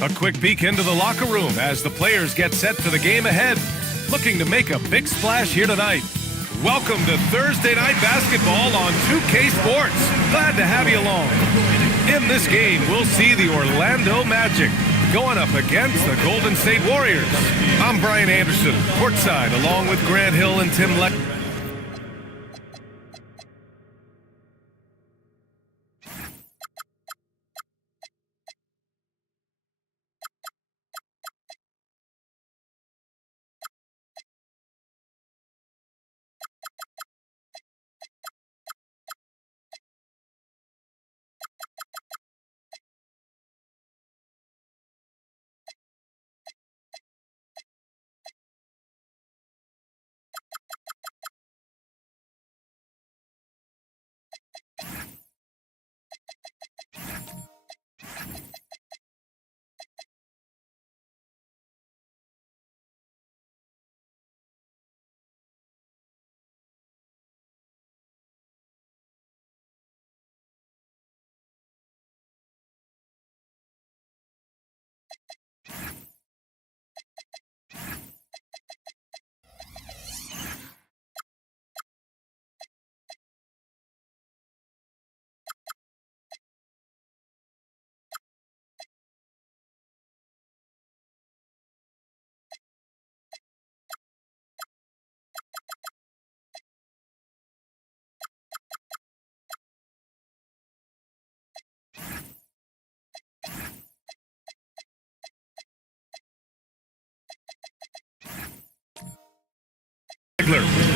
A quick peek into the locker room as the players get set for the game ahead, looking to make a big splash here tonight. Welcome to Thursday Night Basketball on 2K Sports. Glad to have you along. In this game, we'll see the Orlando Magic going up against the Golden State Warriors. I'm Brian Anderson, courtside, along with Grant Hill and Tim Leck.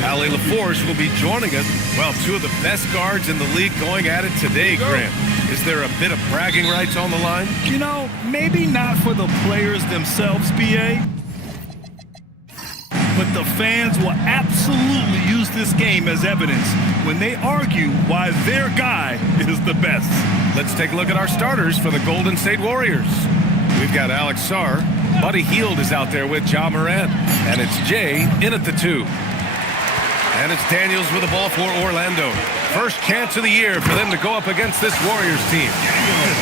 Ali LaForce will be joining us. Well, two of the best guards in the league going at it today, Grant. Is there a bit of bragging rights on the line? You know, maybe not for the players themselves, BA. But the fans will absolutely use this game as evidence when they argue why their guy is the best. Let's take a look at our starters for the Golden State Warriors. We've got Alex Sarr. Buddy Hield is out there with Ja Morant. And it's Jay in at the 2. And it's Daniels with the ball for Orlando. First chance of the year for them to go up against this Warriors team.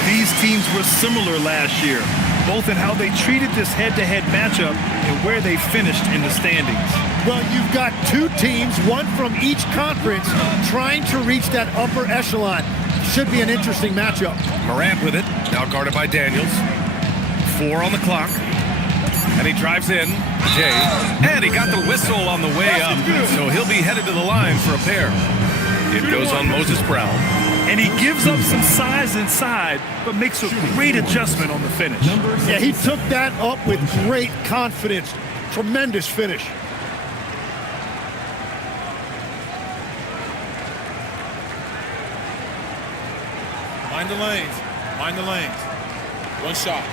These teams were similar last year, both in how they treated this head-to-head matchup and where they finished in the standings. Well, you've got two teams, one from each conference, trying to reach that upper echelon. Should be an interesting matchup. Morant with it, now guarded by Daniels. 4 on the clock. And he drives in, Jay, and he got the whistle on the way up, so he'll be headed to the line for a pair. It goes on Moses Brown. And he gives up some size inside, but makes a great adjustment on the finish. Yeah, he took that up with great confidence. Tremendous finish. Mind the lanes. Mind the lanes. One shot.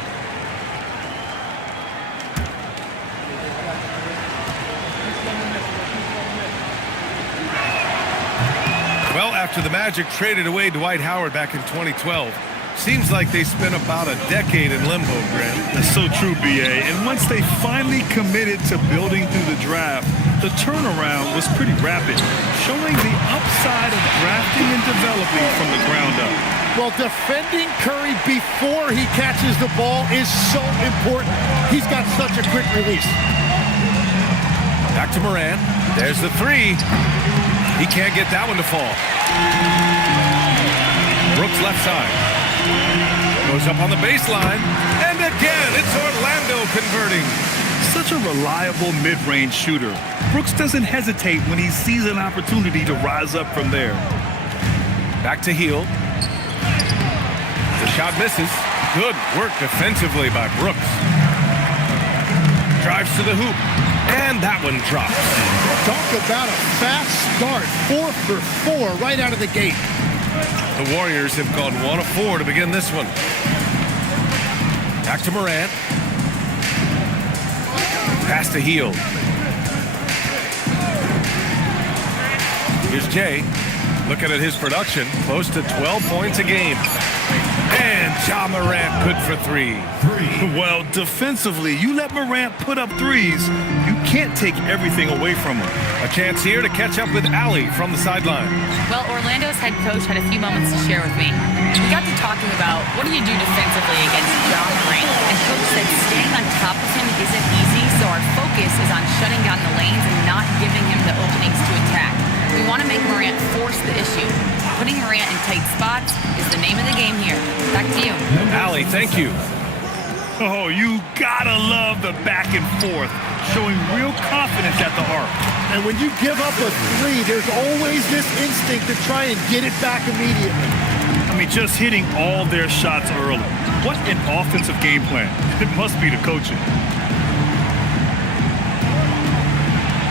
Well, after the Magic traded away Dwight Howard back in 2012, seems like they spent about a decade in limbo, Grant. That's so true, BA. And once they finally committed to building through the draft, the turnaround was pretty rapid, showing the upside of drafting and developing from the ground up. Well, defending Curry before he catches the ball is so important. He's got such a quick release. Back to Morant. There's the 3. He can't get that one to fall. Brooks left side. Goes up on the baseline. And again, it's Orlando converting. Such a reliable mid-range shooter. Brooks doesn't hesitate when he sees an opportunity to rise up from there. Back to Hield. The shot misses. Good work defensively by Brooks. Drives to the hoop. And that one drops. Talk about a fast start. 4 for 4 right out of the gate. The Warriors have gone 1 of 4 to begin this one. Back to Morant. Pass to Hield. Here's Jay. Looking at his production, close to 12 points a game. And Ja Morant good for 3. Well, defensively, you let Morant put up threes, you can't take everything away from him. A chance here to catch up with Allie from the sideline. Well, Orlando's head coach had a few moments to share with me. We got to talking about what do you do defensively against John Morant, and coach said staying on top of him isn't easy, so our focus is on shutting down the lanes and not giving him the openings to attack. We want to make Morant force the issue. Putting Morant in tight spots is the name of the game here. Back to you. Allie, thank you. Oh, you gotta love the back and forth, showing real confidence at the arc. And when you give up a three, there's always this instinct to try and get it back immediately. I mean, just hitting all their shots early. What an offensive game plan. It must be the coaching.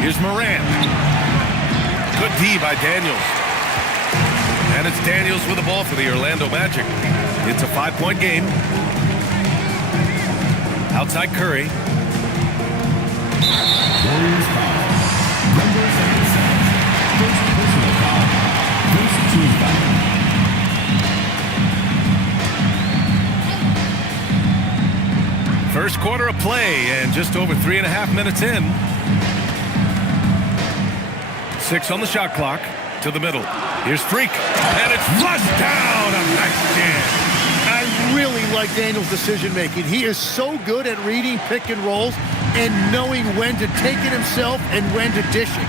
Here's Morant. Good D by Daniels. And it's Daniels with the ball for the Orlando Magic. It's a 5-point game. Outside Curry. Warriors foul. Number 77. First personal foul. First team foul. First quarter of play and just over 3.5 minutes in. 6 on the shot clock to the middle. Here's Freak. And it's flushed down. A nice jam. I really like Daniel's decision-making. He is so good at reading pick and rolls and knowing when to take it himself and when to dish it.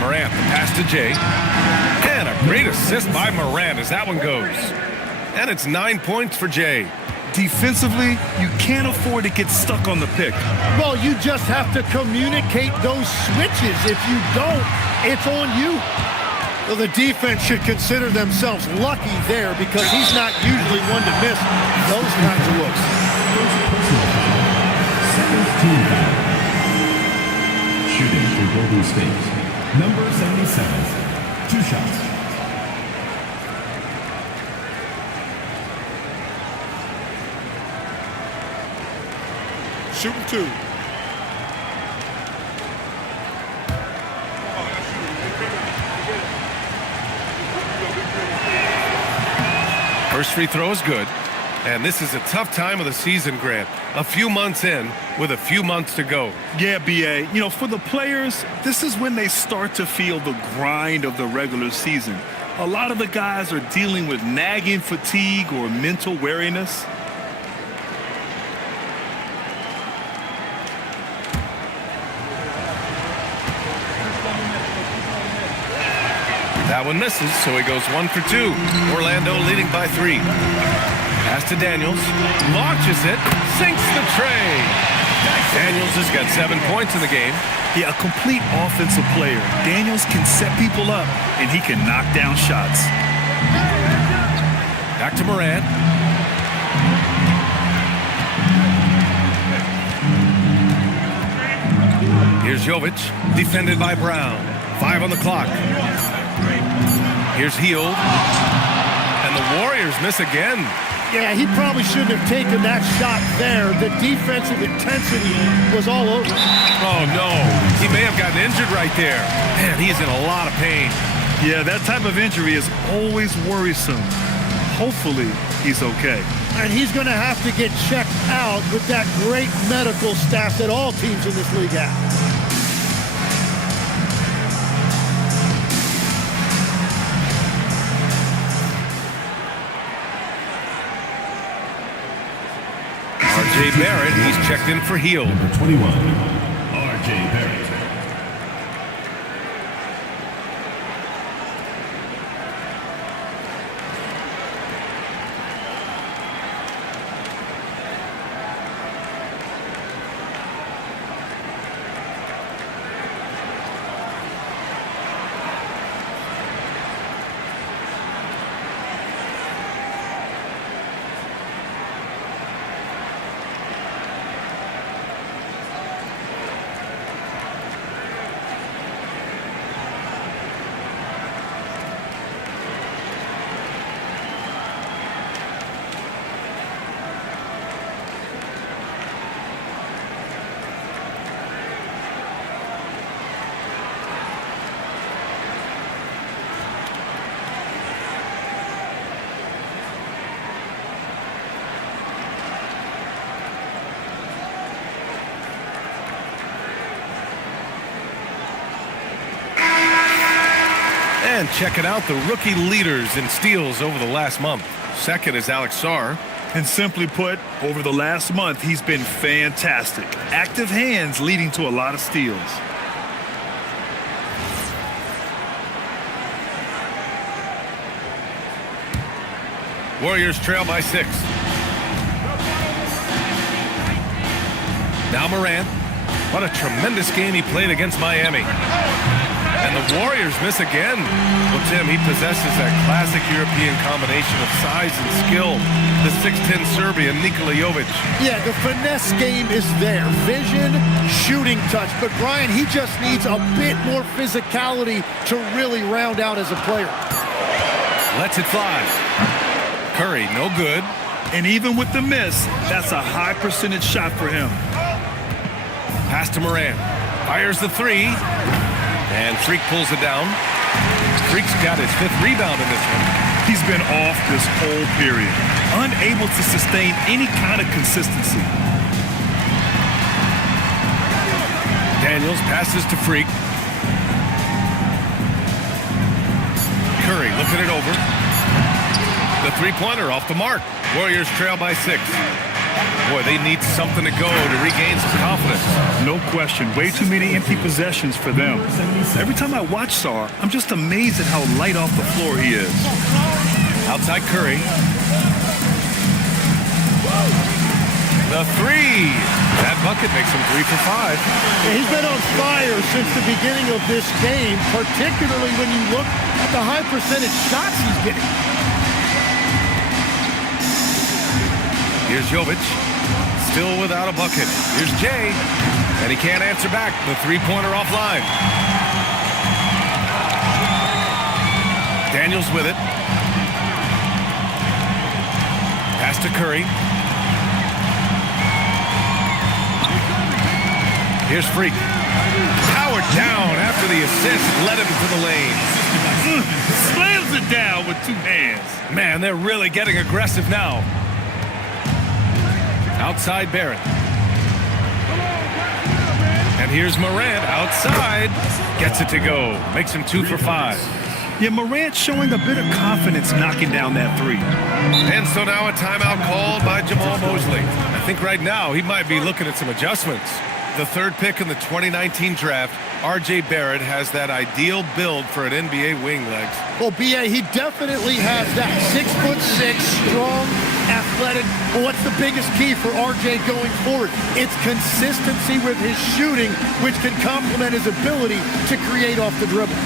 Morant, the pass to Jay. And a great assist by Morant as that one goes. And it's 9 points for Jay. Defensively, you can't afford to get stuck on the pick. Well, you just have to communicate those switches. If you don't, it's on you. Well, the defense should consider themselves lucky there because he's not usually one to miss those kinds of looks. First personal foul. Second team foul. Shooting for Golden State. Number 77. 2 shots. Shooting 2. First free throw is good. And this is a tough time of the season, Grant. A few months in with a few months to go. Yeah, B.A. You know, for the players, this is when they start to feel the grind of the regular season. A lot of the guys are dealing with nagging fatigue or mental weariness. That one misses, so he goes 1 for 2. Orlando leading by 3. Pass to Daniels. Launches it. Sinks the tray. Daniels has got 7 points in the game. Yeah, a complete offensive player. Daniels can set people up, and he can knock down shots. Back to Morant. Here's Jovic, defended by Brown. 5 on the clock. Here's Hield. And the Warriors miss again. Yeah, he probably shouldn't have taken that shot there. The defensive intensity was all over. Oh, no. He may have gotten injured right there. Man, he's in a lot of pain. Yeah, that type of injury is always worrisome. Hopefully, he's okay. And he's going to have to get checked out with that great medical staff that all teams in this league have. R.J. Barrett, he's checked in for Hield. Number 21. R.J. Barrett. And checking out the rookie leaders in steals over the last month. Second is Alex Sarr. And simply put, over the last month, he's been fantastic. Active hands leading to a lot of steals. Warriors trail by 6. Now Morant. What a tremendous game he played against Miami. And the Warriors miss again. Well, Tim, he possesses that classic European combination of size and skill. The 6'10 Serbian, Nikola Jovic. Yeah, the finesse game is there. Vision, shooting touch. But, Brian, he just needs a bit more physicality to really round out as a player. Lets it fly. Curry, no good. And even with the miss, that's a high percentage shot for him. Pass to Morant. Fires the 3. And Freak pulls it down. Freak's got his 5th rebound in this one. He's been off this whole period, unable to sustain any kind of consistency. Daniels passes to Freak. Curry looking it over. The three-pointer off the mark. Warriors trail by 6. Boy, they need something to go to regain some confidence. No question. Way too many empty possessions for them. Every time I watch Sarr, I'm just amazed at how light off the floor he is. Outside Curry. The 3. That bucket makes him 3 for 5. Yeah, he's been on fire since the beginning of this game, particularly when you look at the high percentage shots he's getting. Here's Jovic, still without a bucket. Here's Jay, and he can't answer back. The three-pointer offline. Daniels with it. Pass to Curry. Here's Freak. Powered down after the assist, led him to the lane. Slams it down with 2 hands. Man, they're really getting aggressive now. Outside Barrett. And here's Morant outside. Gets it to go. Makes him 2 for 5. Yeah, Morant showing a bit of confidence knocking down that 3. And so now a timeout called by Jamal Mosley. I think right now he might be looking at some adjustments. The 3rd pick in the 2019 draft, R.J. Barrett has that ideal build for an NBA wing, Legs. Well, B.A., he definitely has that. 6'6", strong, athletic. But what's the biggest key for R.J. going forward? It's consistency with his shooting, which can complement his ability to create off the dribble.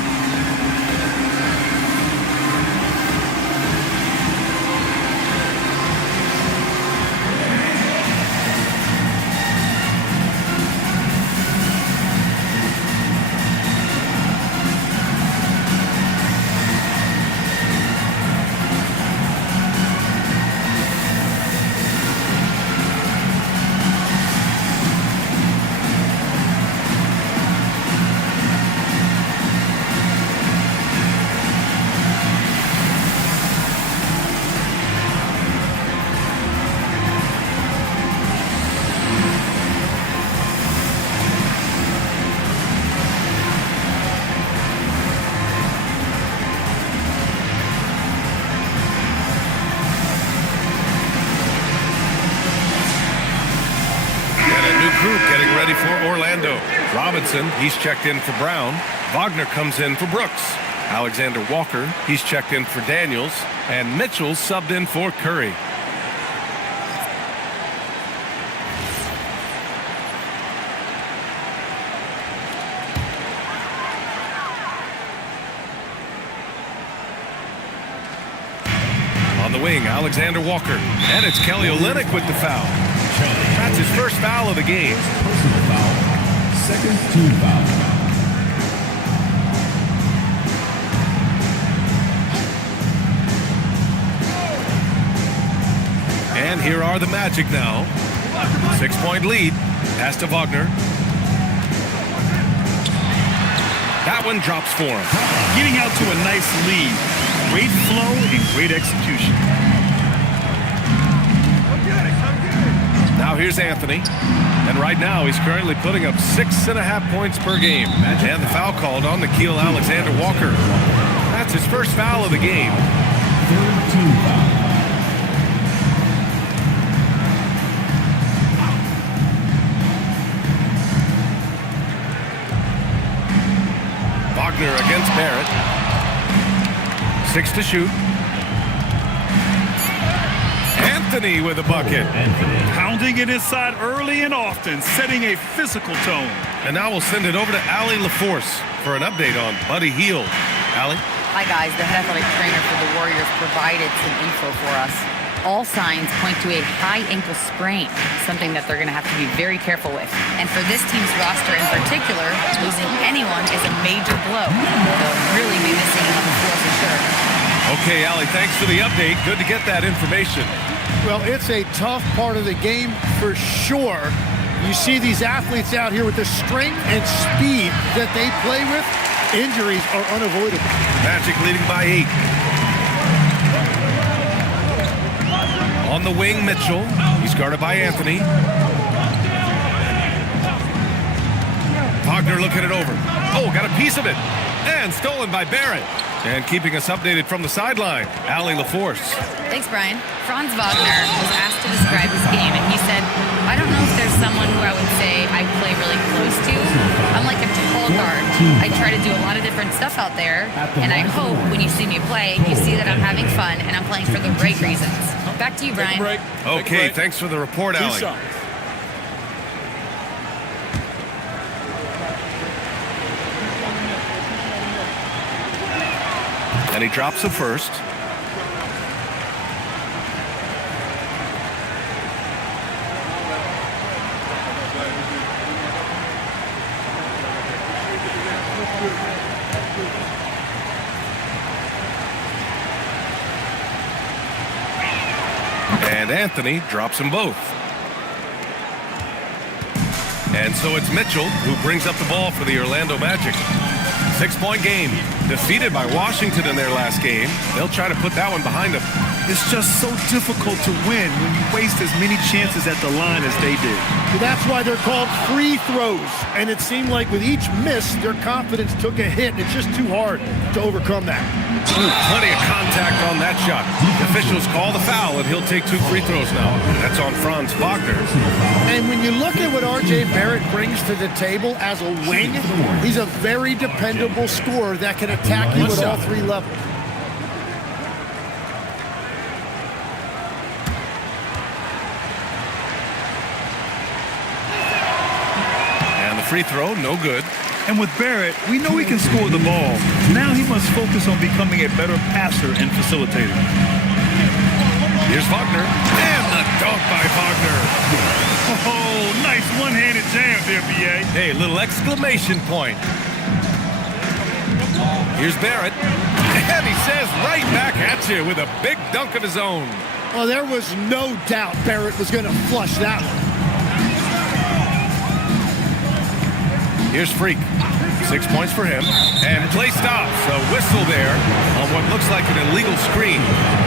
Getting ready for Orlando. Robinson, he's checked in for Brown. Wagner comes in for Brooks. Alexander Walker, he's checked in for Daniels. And Mitchell's subbed in for Curry. On the wing, Alexander Walker. And it's Kelly Olynyk with the foul. That's his first foul of the game. Personal foul. 2nd team foul. And here are the Magic now. 6-point lead. Pass to Wagner. That one drops for him. Getting out to a nice lead. Great flow and great execution. Now here's Anthony. And right now he's currently putting up 6.5 points per game. And the foul called on Nickeil Alexander Walker. That's his first foul of the game. Third team foul. Wagner against Barrett. 6 to shoot. Anthony with a bucket. Pounding it inside early and often, setting a physical tone. And now we'll send it over to Allie LaForce for an update on Buddy Hield. Allie? Hi, guys. The head athletic trainer for the Warriors provided some info for us. All signs point to a high ankle sprain, something that they're going to have to be very careful with. And for this team's roster in particular, losing anyone is a major blow. They'll really be missing him on the floor for sure. Okay, Allie, thanks for the update. Good to get that information. Well, it's a tough part of the game for sure. You see these athletes out here with the strength and speed that they play with. Injuries are unavoidable. Magic leading by 8. On the wing, Mitchell. He's guarded by Anthony. Wagner looking it over. Oh, got a piece of it. And stolen by Barrett. And keeping us updated from the sideline, Allie LaForce. Thanks, Brian. Franz Wagner was asked to describe his game, and he said, I don't know if there's someone who I would say I play really close to. I'm like a tall guard. I try to do a lot of different stuff out there, and I hope when you see me play, you see that I'm having fun and I'm playing for the right reasons. Back to you, Brian. Okay, thanks for the report, Allie. And he drops the first. And Anthony drops them both. And so it's Mitchell who brings up the ball for the Orlando Magic. 6-point game. Defeated by Washington in their last game. They'll try to put that one behind them. It's just so difficult to win when you waste as many chances at the line as they did. That's why they're called free throws. And it seemed like with each miss, their confidence took a hit. It's just too hard to overcome that. Ooh, plenty of contact on that shot. Officials call the foul, and he'll take 2 free throws now. That's on Franz Wagner. And when you look at what R.J. Barrett brings to the table as a wing, he's a very dependable scorer that can attack you at all 3 levels. And the free throw, no good. And with Barrett, we know he can score the ball. Now he must focus on becoming a better passer and facilitator. Here's Wagner. And the dunk by Wagner. Oh, nice one-handed jam there, B.A. Hey, little exclamation point. Here's Barrett. And he says right back at you with a big dunk of his own. Well, there was no doubt Barrett was going to flush that one. Here's Freak. 6 points for him. And play stops. A whistle there on what looks like an illegal screen.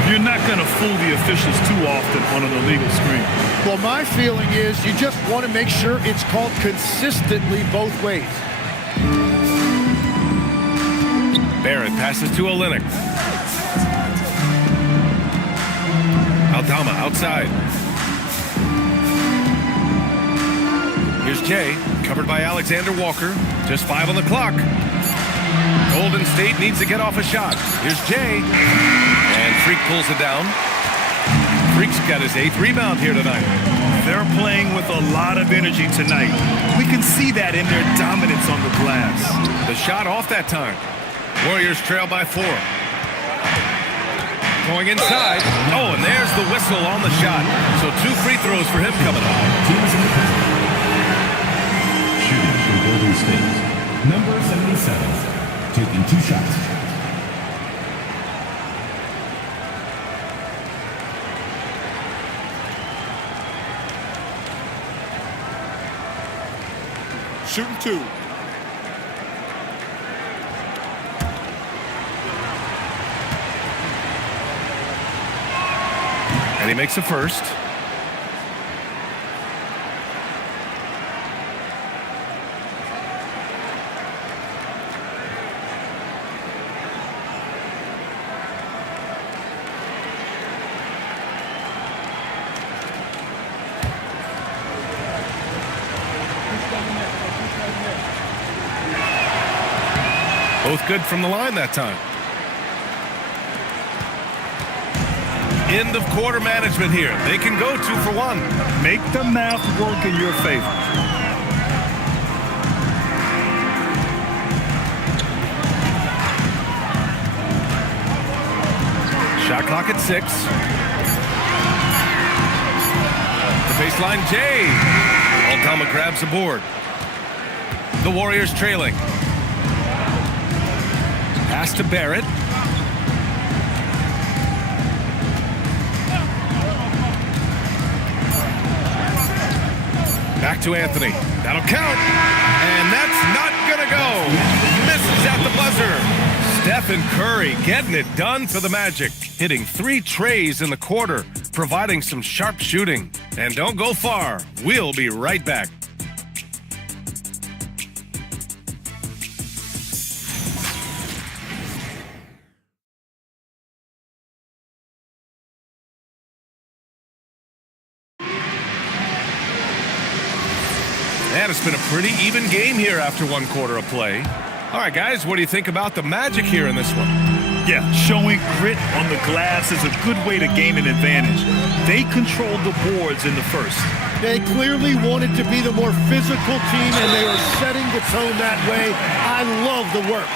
You're not going to fool the officials too often on an illegal screen. Well, my feeling is you just want to make sure it's called consistently both ways. Barrett passes to Olenek. Aldama outside. Here's Jay, covered by Alexander Walker. Just 5 on the clock. Golden State needs to get off a shot. Here's Jay. And Freak pulls it down. Freak's got his 8th rebound here tonight. They're playing with a lot of energy tonight. We can see that in their dominance on the glass. The shot off that time. Warriors trail by 4. Going inside. Oh, and there's the whistle on the shot. So 2 free throws for him coming up. Teams in the paint. Shooting from Golden State. Number 77. Taking 2 shots. Shooting 2. And he makes the first. Both good from the line that time. End of quarter management here. They can go 2 for 1. Make the math work in your favor. Shot clock at 6. The baseline, Jay. Aldama grabs the board. The Warriors trailing. Pass to Barrett. Back to Anthony. That'll count. And that's not going to go. Misses at the buzzer. Stephen Curry getting it done for the Magic. Hitting 3 trays in the quarter, providing some sharp shooting. And don't go far. We'll be right back. And it's been a pretty even game here after 1 quarter of play. All right, guys, what do you think about the Magic here in this one? Yeah, showing grit on the glass is a good way to gain an advantage. They controlled the boards in the first. They clearly wanted to be the more physical team, and they are setting the tone that way. I love the work.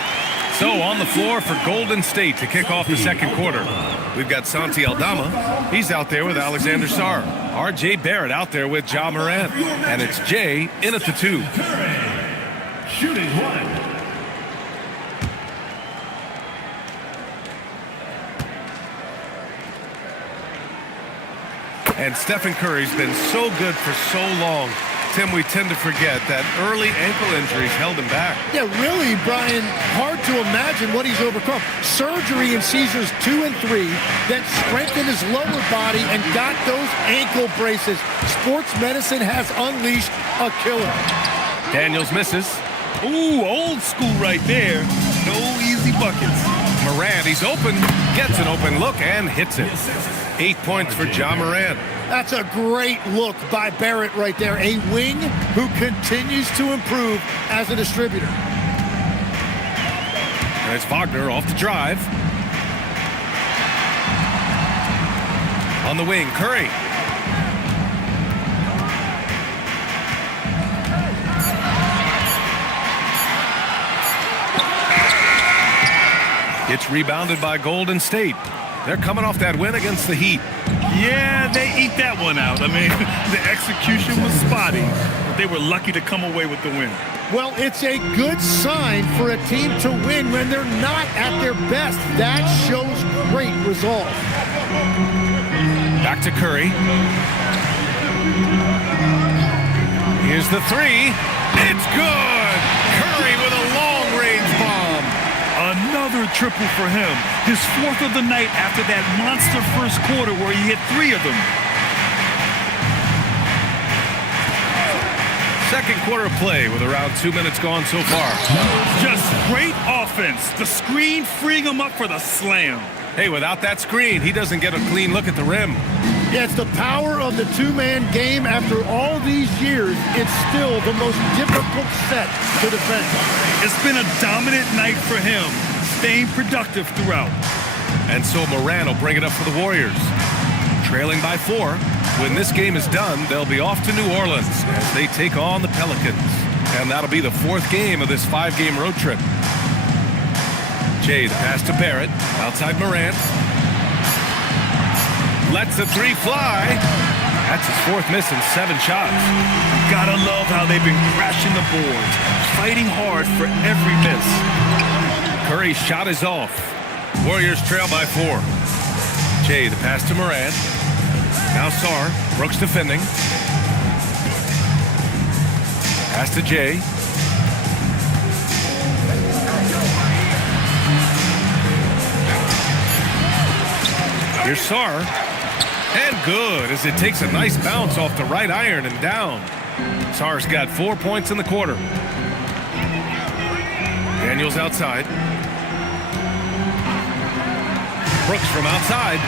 So on the floor for Golden State to kick off the second quarter. We've got Santi Aldama. He's out there with Alexander Sarr. R.J. Barrett out there with Ja Morant. And it's Jay in at the 2. Shooting 1. And Stephen Curry's been so good for so long. Tim, we tend to forget that early ankle injuries held him back. Yeah, really, Brian, hard to imagine what he's overcome. Surgery in seasons 2 and 3 that strengthened his lower body and got those ankle braces. Sports medicine has unleashed a killer. Daniels misses. Ooh, old school right there. No easy buckets. Morant, he's open, gets an open look and hits it. 8 points for Ja Morant. That's a great look by Barrett right there. A wing who continues to improve as a distributor. And it's Wagner off the drive. On the wing, Curry. It's rebounded by Golden State. They're coming off that win against the Heat. Yeah, they ate that one out. I mean, the execution was spotty, but they were lucky to come away with the win. Well, it's a good sign for a team to win when they're not at their best. That shows great resolve. Back to Curry. Here's the 3. It's good! Curry with a long-range bomb. Another triple for him. His 4th of the night after that monster first quarter where he hit 3 of them. Second quarter play with around 2 minutes gone so far. Just great offense. The screen freeing him up for the slam. Hey, without that screen, he doesn't get a clean look at the rim. Yeah, it's the power of the two-man game. After all these years, it's still the most difficult set to defend. It's been a dominant night for him, staying productive throughout. And so Morant will bring it up for the Warriors. Trailing by 4. When this game is done, they'll be off to New Orleans as they take on the Pelicans. And that'll be the 4th game of this 5-game road trip. Jay, the pass to Barrett. Outside Morant. Lets the 3 fly. That's his 4th miss in 7 shots. Gotta love how they've been crashing the boards, fighting hard for every miss. Curry's shot is off. Warriors trail by 4. Jay, the pass to Morant. Now Sarr. Brooks defending. Pass to Jay. Here's Sarr. And good as it takes a nice bounce off the right iron and down. Sarr's got 4 points in the quarter. Daniels outside. Brooks from outside.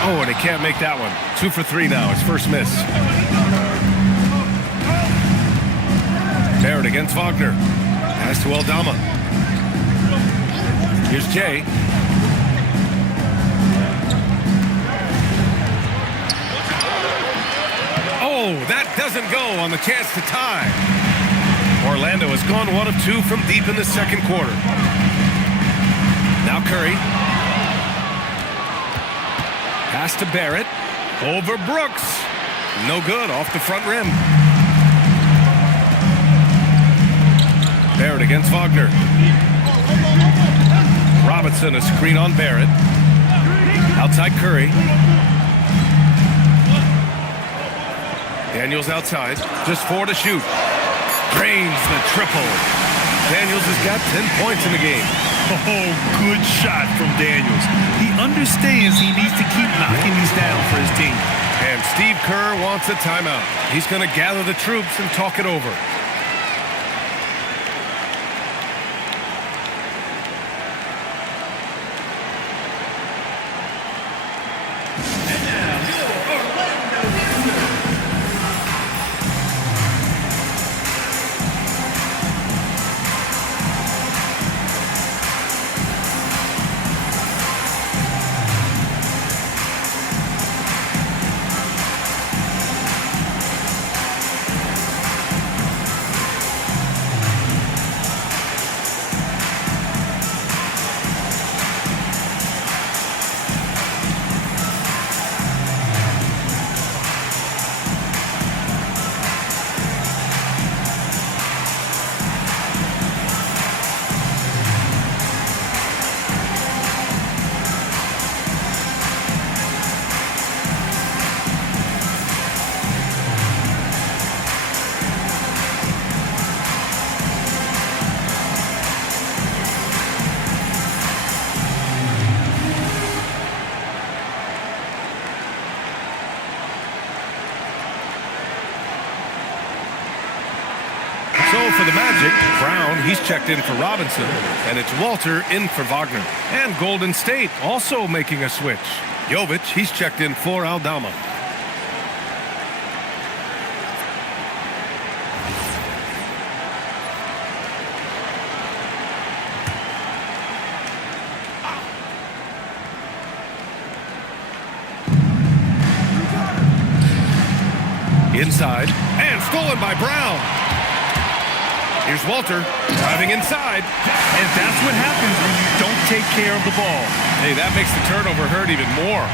Oh, and he can't make that one. 2 for 3 now, his first miss. Barrett against Wagner. Pass to Aldama. Here's Jay. Oh, that doesn't go on the chance to tie. Orlando has gone 1 of 2 from deep in the second quarter. Now Curry. Pass to Barrett. Over Brooks. No good, off the front rim. Barrett against Wagner. Robinson, a screen on Barrett. Outside Curry. Daniels outside. Just 4 to shoot. Drains the triple. Daniels has got 10 points in the game. Oh, good shot from Daniels. He understands he needs to keep knocking these down for his team. And Steve Kerr wants a timeout. He's going to gather the troops and talk it over. So for the Magic, Brown, he's checked in for Robinson, and it's Walter in for Wagner. And Golden State also making a switch. Jovic, he's checked in for Aldama. Inside, and stolen by Brown. Here's Walter, driving inside. And that's what happens when you don't take care of the ball. Hey, that makes the turnover hurt even more.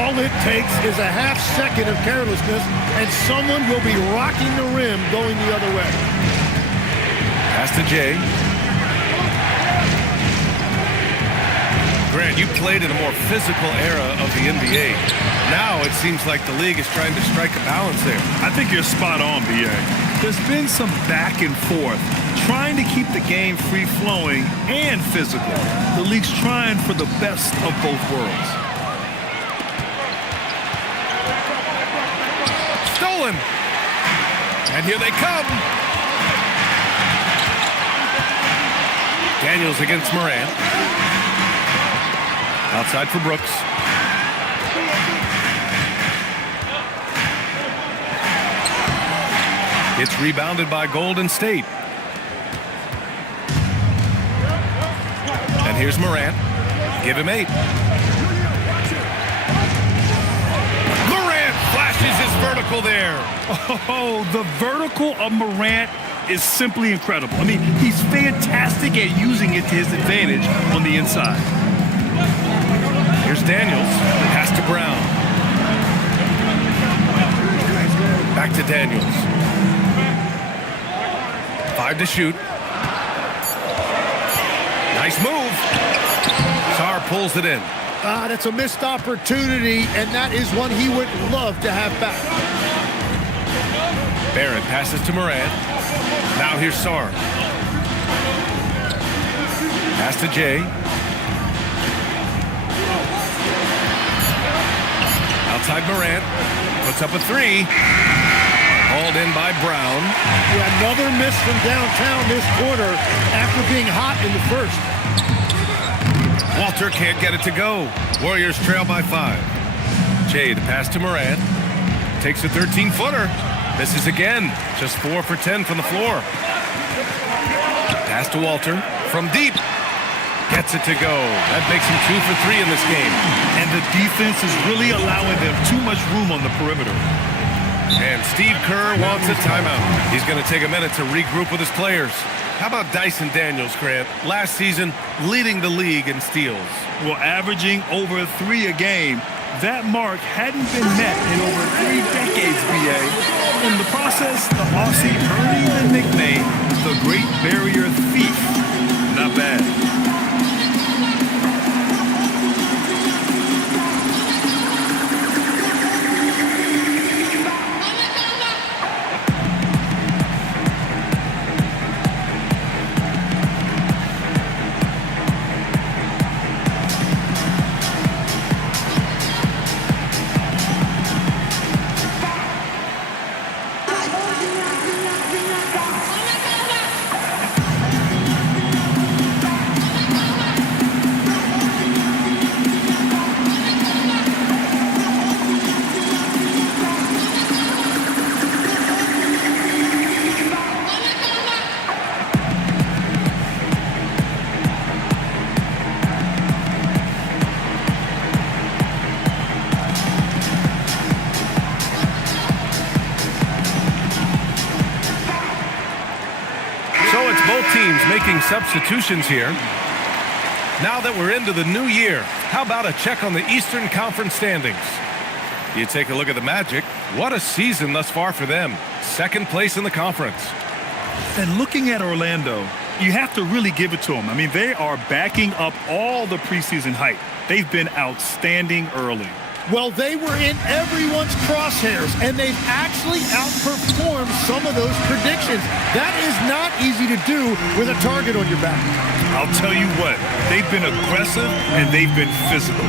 All it takes is a half second of carelessness, and someone will be rocking the rim going the other way. Pass to Jay. Grant, you played in a more physical era of the NBA. Now it seems like the league is trying to strike a balance there. I think you're spot on, B.A. There's been some back and forth, trying to keep the game free-flowing and physical. The league's trying for the best of both worlds. Stolen! And here they come! Daniels against Morant. Outside for Brooks. It's rebounded by Golden State. And here's Morant. Give him 8. Morant flashes his vertical there. Oh, the vertical of Morant is simply incredible. I mean, he's fantastic at using it to his advantage on the inside. Here's Daniels. Pass to Brown. Back to Daniels. 5 to shoot. Nice move. Sarr pulls it in. That's a missed opportunity, and that is one he would love to have back. Barrett passes to Morant. Now here's Sarr. Pass to Jay. Outside Morant. Puts up a 3. Hauled in by Brown. Yeah, another miss from downtown this quarter after being hot in the first. Walter can't get it to go. Warriors trail by 5. Jay to pass to Morant. Takes a 13-footer. Misses again. Just 4 for 10 from the floor. Pass to Walter from deep. Gets it to go. That makes him 2 for 3 in this game. And the defense is really allowing them too much room on the perimeter. And Steve Kerr wants a timeout. He's going to take a minute to regroup with his players. How about Dyson Daniels, Grant? Last season, leading the league in steals. Well, averaging over 3 a game. That mark hadn't been met in over 3 decades, BA. In the process, the Aussie earning the nickname, the Great Barrier Thief. Not bad. Teams making substitutions here. Now that we're into the new year, how about a check on the Eastern Conference standings? You take a look at the Magic. What a season thus far for them. Second place in the conference. And looking at Orlando, you have to really give it to them. I mean, they are backing up all the preseason hype. They've been outstanding early. Well, they were in everyone's crosshairs, and they've actually outperformed some of those predictions. That is not easy to do with a target on your back. I'll tell you what, they've been aggressive and they've been physical.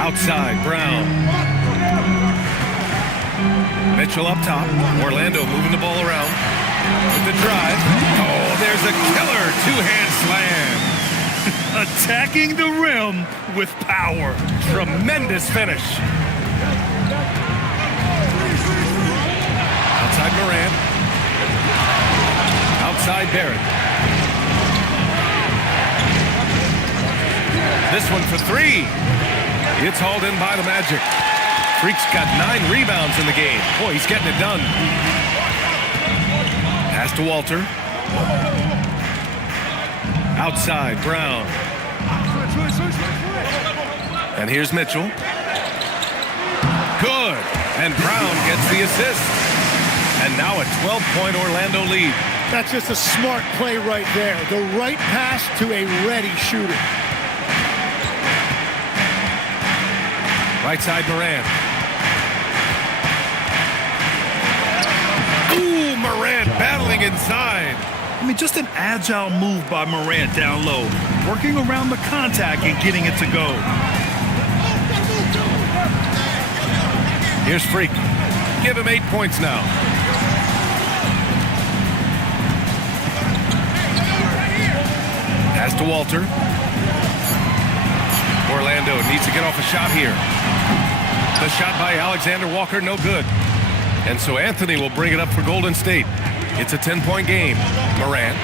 Outside, Brown. Mitchell up top. Orlando moving the ball around. With the drive. Oh, there's a killer two-hand slam. Attacking the rim with power. Tremendous finish. Outside Morant. Outside Barrett. This one for 3. It's hauled in by the Magic. Freak's got 9 rebounds in the game. Boy, he's getting it done. Pass to Walter. Outside, Brown. And here's Mitchell. Good. And Brown gets the assist. And now a 12-point Orlando lead. That's just a smart play right there. The right pass to a ready shooter. Right side, Morant. Ooh, Morant battling inside. I mean, just an agile move by Morant down low, working around the contact and getting it to go. Here's Freak. Give him 8 points now. Pass to Walter. Orlando needs to get off a shot here. The shot by Alexander Walker, no good. And so Anthony will bring it up for Golden State. It's a 10-point game. Morant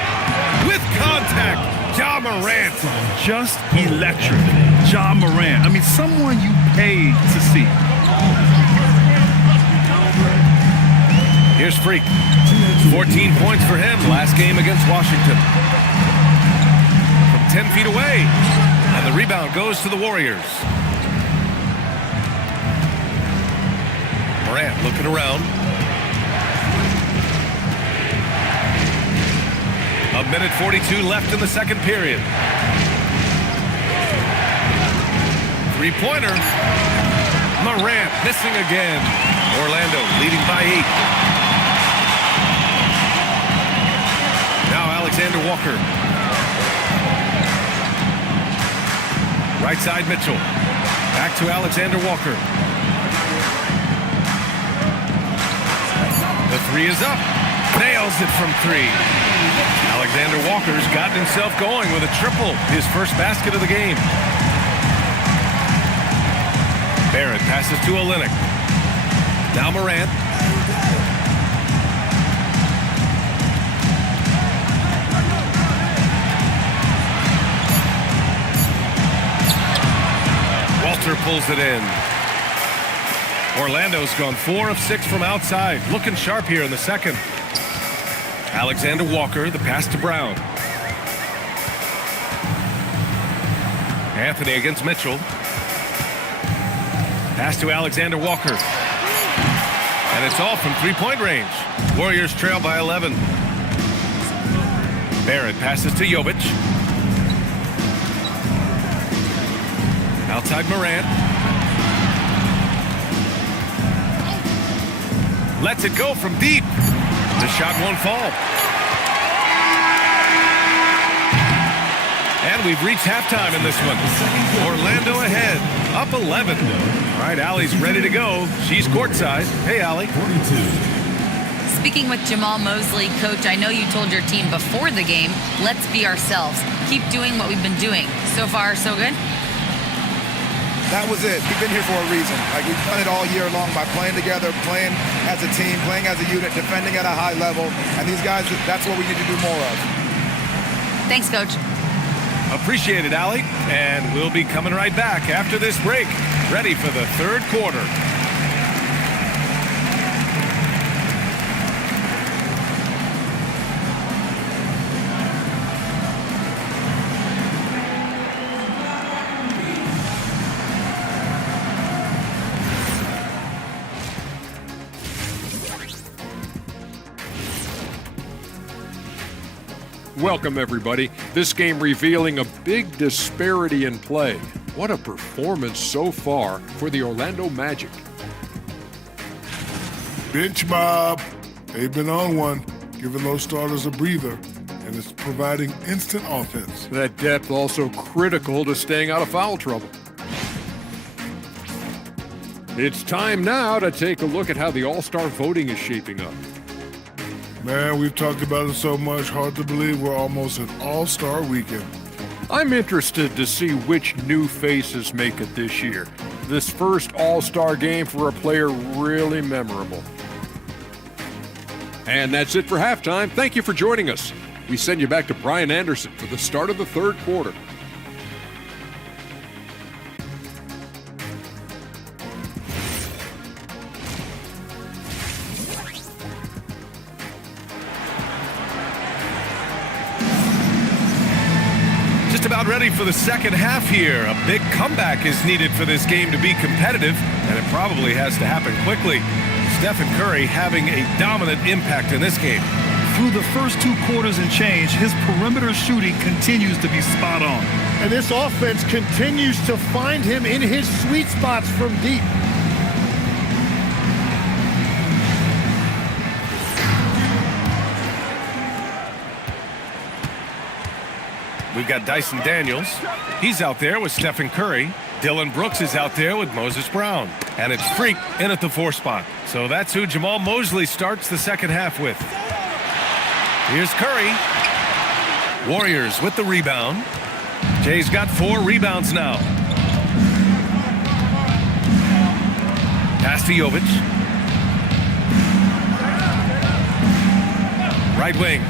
with contact. Ja Morant. Just electric. Ja Morant. I mean, someone you paid to see. Here's Freak. 14 points for him last game against Washington. From 10 feet away. And the rebound goes to the Warriors. Morant looking around. A minute 42 left in the second period. Three-pointer. Morant missing again. Orlando leading by 8. Now Alexander Walker. Right side Mitchell. Back to Alexander Walker. The 3 is up. Nails it from 3. Alexander Walker's gotten himself going with a triple. His first basket of the game. Barrett passes to Olynyk. Now Morant. pulls it in. Orlando's gone 4 of 6 from outside. Looking sharp here in the second. Alexander Walker, the pass to Brown. Anthony against Mitchell. Pass to Alexander Walker. And it's all from three-point range. Warriors trail by 11. Barrett passes to Jovic. Outside Morant. Lets it go from deep. The shot won't fall. And we've reached halftime in this one. Orlando ahead, up 11. All right, Allie's ready to go. She's courtside. Hey, Allie. 42. Speaking with Jamal Mosley, Coach, I know you told your team before the game, let's be ourselves. Keep doing what we've been doing. So far, so good? That was it. We've been here for a reason. Like, we've done it all year long by playing together, playing as a team, playing as a unit, defending at a high level. And these guys, that's what we need to do more of. Thanks, Coach. Appreciate it, Allie. And we'll be coming right back after this break, ready for the third quarter. Welcome, everybody. This game revealing a big disparity in play. What a performance so far for the Orlando Magic. Bench mob. They've been on one, giving those starters a breather, and it's providing instant offense. That depth also critical to staying out of foul trouble. It's time now to take a look at how the All-Star voting is shaping up. Man, we've talked about it so much, hard to believe we're almost an all-star weekend. I'm interested to see which new faces make it this year. This first All-Star game for a player really memorable. And that's it for halftime. Thank you for joining us. We send you back to Brian Anderson for the start of the third quarter. About ready for the second half here. A big comeback is needed for this game to be competitive, and it probably has to happen quickly. Stephen Curry having a dominant impact in this game. Through the first 2 quarters and change, his perimeter shooting continues to be spot on. And this offense continues to find him in his sweet spots from deep. We've got Dyson Daniels. He's out there with Stephen Curry. Dylan Brooks is out there with Moses Brown. And it's Freak in at the 4 spot. So that's who Jamal Mosley starts the second half with. Here's Curry. Warriors with the rebound. Jay's got 4 rebounds now. Pass to Jovic. Right wing.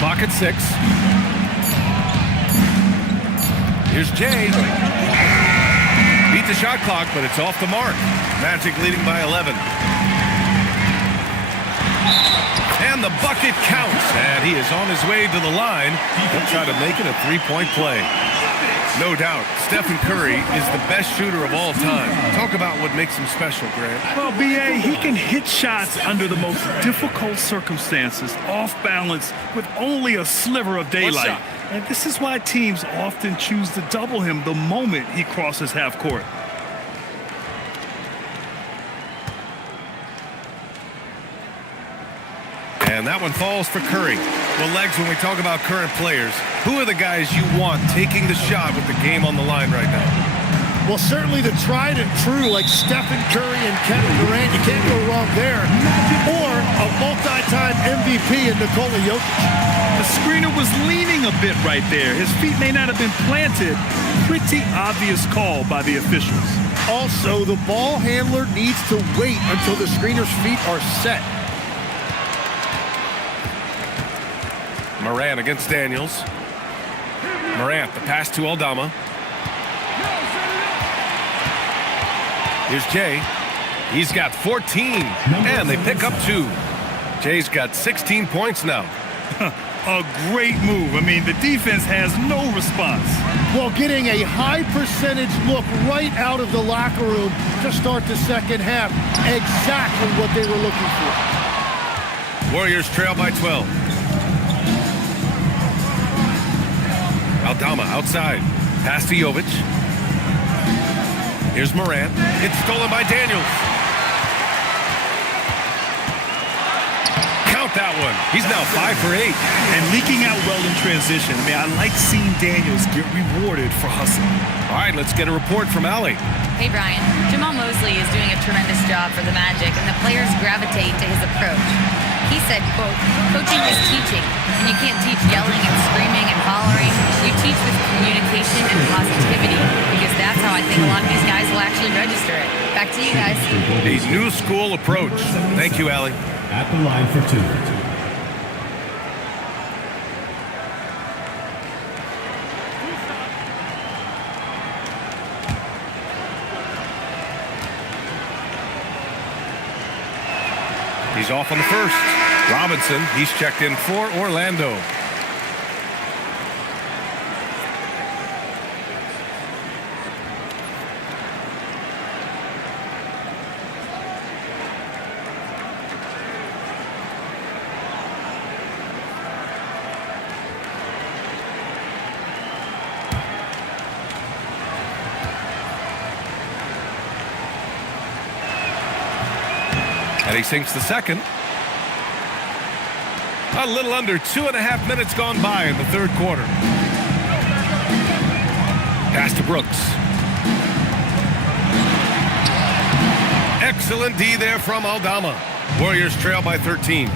Clock at 6. Here's Jay. Beat the shot clock, but it's off the mark. Magic leading by 11. And the bucket counts. And he is on his way to the line. He'll try to make it a 3-point play. No doubt, Stephen Curry is the best shooter of all time. Talk about what makes him special, Grant. Well, B.A., he can hit shots under the most difficult circumstances, off balance, with only a sliver of daylight. And this is why teams often choose to double him the moment he crosses half court. And that one falls for Curry. Well, Legs, when we talk about current players, who are the guys you want taking the shot with the game on the line right now? Well, certainly the tried and true like Stephen Curry and Kevin Durant. You can't go wrong there. Or a multi-time MVP in Nikola Jokic. The screener was leaning a bit right there. His feet may not have been planted. Pretty obvious call by the officials. Also, the ball handler needs to wait until the screener's feet are set. Morant against Daniels. Morant, the pass to Aldama. Here's Jay. He's got 14, and they pick up 2. Jay's got 16 points now. A great move. I mean, the defense has no response. Well, getting a high percentage look right out of the locker room to start the second half. Exactly what they were looking for. Warriors trail by 12. Aldama outside. Pass to Jovic. Here's Morant. It's stolen by Daniels. Count that one. He's now 5 for 8. And leaking out well in transition. I mean, I like seeing Daniels get rewarded for hustling. All right, let's get a report from Allie. Hey, Brian. Jamal Mosley is doing a tremendous job for the Magic, and the players gravitate to his approach. He said, quote, coaching is teaching, and you can't teach yelling and screaming and hollering. You teach with communication and positivity, because that's how I think a lot of these guys will actually register it. Back to you guys. A new school approach. Thank you, Allie. At the line for 2. He's off on the first. Robinson, he's checked in for Orlando. And he sinks the second. A little under 2.5 minutes gone by in the third quarter. Pass to Brooks. Excellent D there from Aldama. Warriors trail by 13.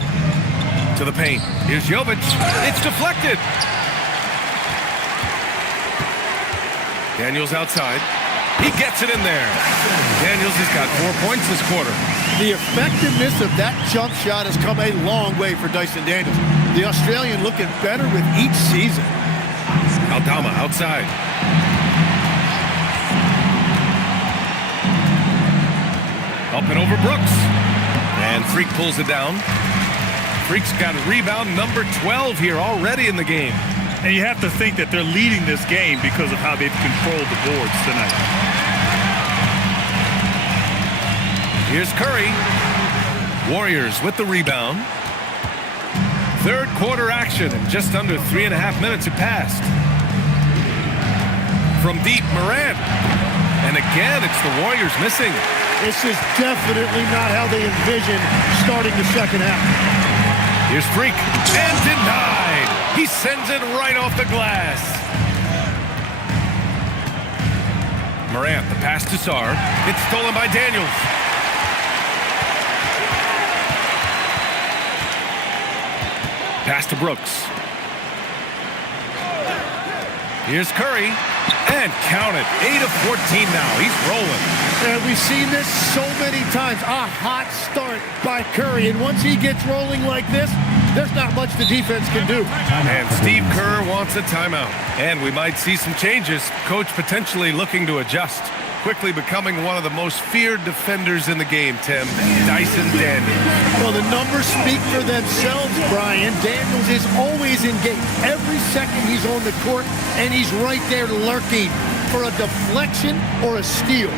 To the paint. Here's Jovic. It's deflected. Daniels outside. He gets it in there. Daniels has got 4 points this quarter. The effectiveness of that jump shot has come a long way for Dyson Daniels. The Australian looking better with each season. Aldama outside. Up and over Brooks. And Freak pulls it down. Freak's got a rebound number 12 here already in the game. And you have to think that they're leading this game because of how they've controlled the boards tonight. Here's Curry. Warriors with the rebound. Third quarter action, and just under 3.5 minutes have passed. From deep, Morant. And again, it's the Warriors missing. This is definitely not how they envisioned starting the second half. Here's Freak. And denied. He sends it right off the glass. Morant, the pass to Sarr. It's stolen by Daniels. Pass to Brooks. Here's Curry. And count it. 8 of 14 now. He's rolling. And we've seen this so many times. A hot start by Curry. And once he gets rolling like this, there's not much the defense can do. And Steve Kerr wants a timeout. And we might see some changes. Coach potentially looking to adjust. Quickly becoming one of the most feared defenders in the game, Tim. Dyson Daniels. Well, the numbers speak for themselves, Brian. Daniels is always engaged. Every second he's on the court, and he's right there lurking for a deflection or a steal.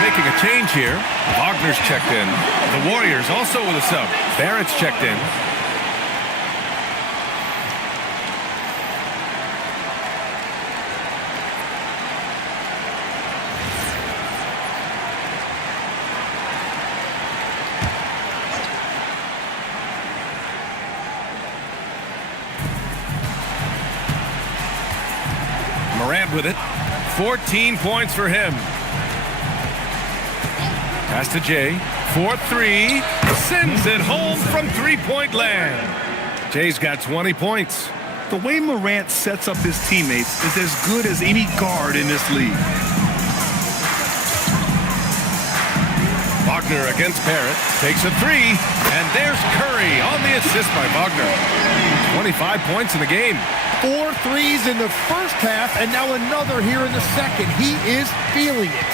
Making a change here. Wagner's checked in. The Warriors also with a sub. Barrett's checked in. with it. 14 points for him. Pass to Jay. 4-3. Sends it home from three-point land. Jay's got 20 points. The way Morant sets up his teammates is as good as any guard in this league. Wagner against Barrett. Takes a three. And there's Curry on the assist by Wagner. 25 points in the game. 4 threes in the first half, and now another here in the second. He is feeling it.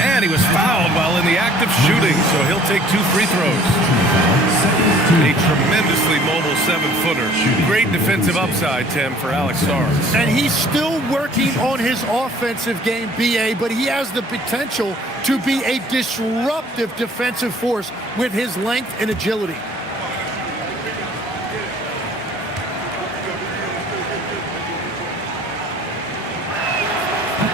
And he was fouled while in the act of shooting, so he'll take 2 free throws. A tremendously mobile 7-footer. Great defensive upside, Tim, for Alex Sarr. And he's still working on his offensive game, BA, but he has the potential to be a disruptive defensive force with his length and agility.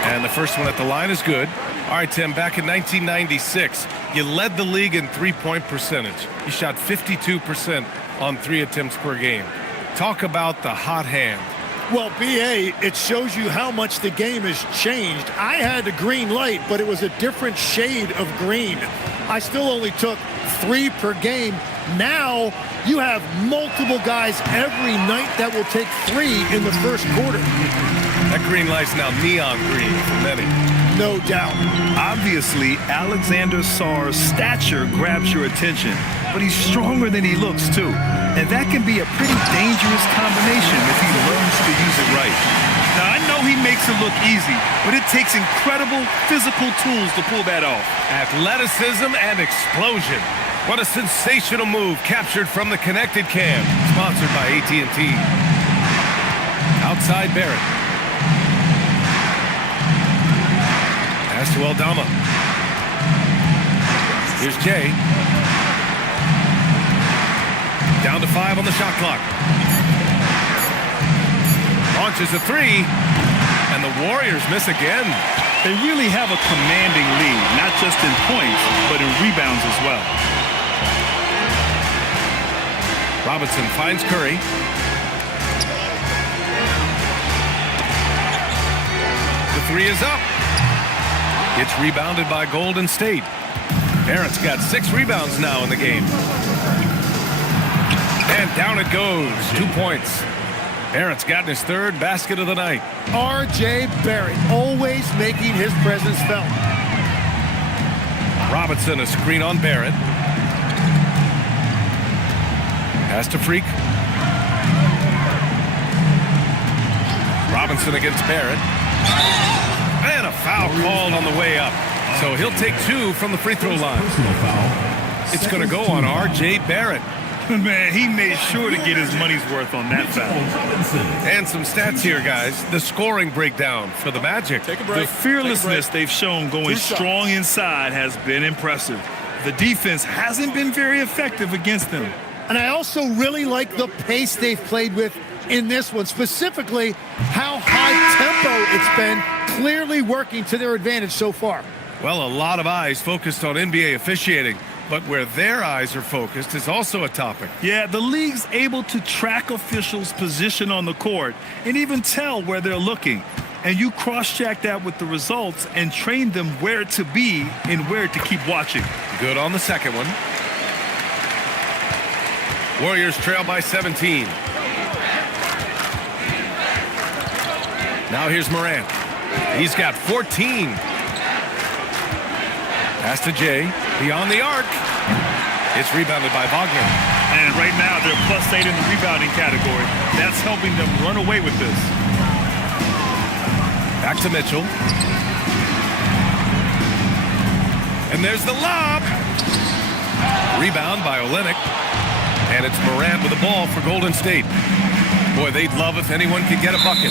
And the first one at the line is good. All right, Tim, back in 1996, you led the league in three-point percentage. You shot 52% on 3 attempts per game. Talk about the hot hand. Well, BA, it shows you how much the game has changed. I had a green light, but it was a different shade of green. I still only took 3 per game. Now you have multiple guys every night that will take 3 in the first quarter. That green light's now neon green for many. No doubt. Obviously, Alexander Sarr's stature grabs your attention, but he's stronger than he looks, too. And that can be a pretty dangerous combination if he learns to use it right. Now, I know he makes it look easy, but it takes incredible physical tools to pull that off. Athleticism and explosion. What a sensational move captured from the connected cam. Sponsored by AT&T. Outside Barrett. Pass to Aldama. Here's Jay. Down to 5 on the shot clock. Launches a 3. And the Warriors miss again. They really have a commanding lead, not just in points, but in rebounds as well. Robinson finds Curry. The 3 is up. It's rebounded by Golden State. Barrett's got 6 rebounds now in the game. And down it goes. 2 points. Barrett's gotten his 3rd basket of the night. R.J. Barrett always making his presence felt. Robinson a screen on Barrett. Pass to Freak. Robinson against Barrett. And a foul called on the way up. So he'll take 2 from the free throw line. It's going to go on R.J. Barrett. Man, he made sure to get his money's worth on that foul. And some stats here, guys. The scoring breakdown for the Magic. Take a break. The fearlessness they've shown going strong inside has been impressive. The defense hasn't been very effective against them. And I also really like the pace they've played with in this one, specifically how high tempo it's been, clearly working to their advantage so far. Well, a lot of eyes focused on NBA officiating, but where their eyes are focused is also a topic. Yeah, the league's able to track officials' position on the court and even tell where they're looking. And you cross-check that with the results and train them where to be and where to keep watching. Good on the second one. Warriors trail by 17. Now here's Morant. He's got 14. Pass to Jay. Beyond the arc. It's rebounded by Wagner. And right now they're +8 in the rebounding category. That's helping them run away with this. Back to Mitchell. And there's the lob. Rebound by Olynyk. And it's Morant with the ball for Golden State. Boy, they'd love if anyone could get a bucket.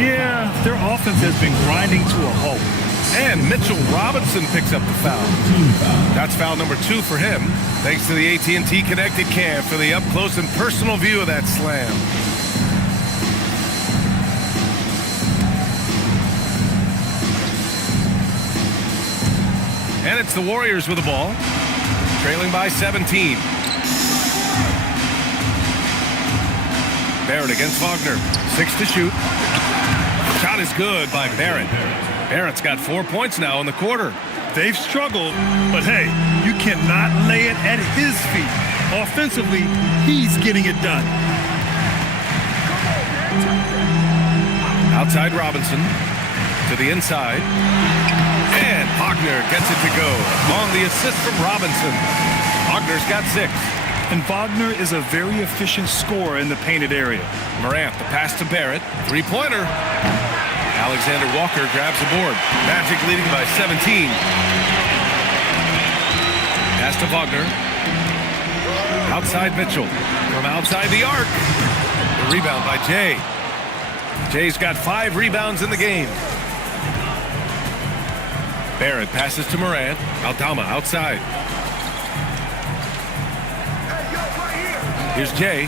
Yeah, their offense has been grinding to a halt. And Mitchell Robinson picks up the foul. That's foul number 2 for him. Thanks to the AT&T Connected Cam for the up-close and personal view of that slam. And it's the Warriors with the ball, trailing by 17. Barrett against Wagner. 6 to shoot. Shot is good by Barrett. Barrett's got 4 points now in the quarter. They've struggled, but hey, you cannot lay it at his feet. Offensively, he's getting it done. Outside Robinson to the inside. And Wagner gets it to go on the assist from Robinson. Wagner's got 6. And Wagner is a very efficient scorer in the painted area. Morant, the pass to Barrett. 3-pointer. Alexander Walker grabs the board. Magic leading by 17. Pass to Wagner. Outside Mitchell. From outside the arc. The rebound by Jay. Jay's got 5 rebounds in the game. Barrett passes to Morant. Aldama outside. Here's Jay.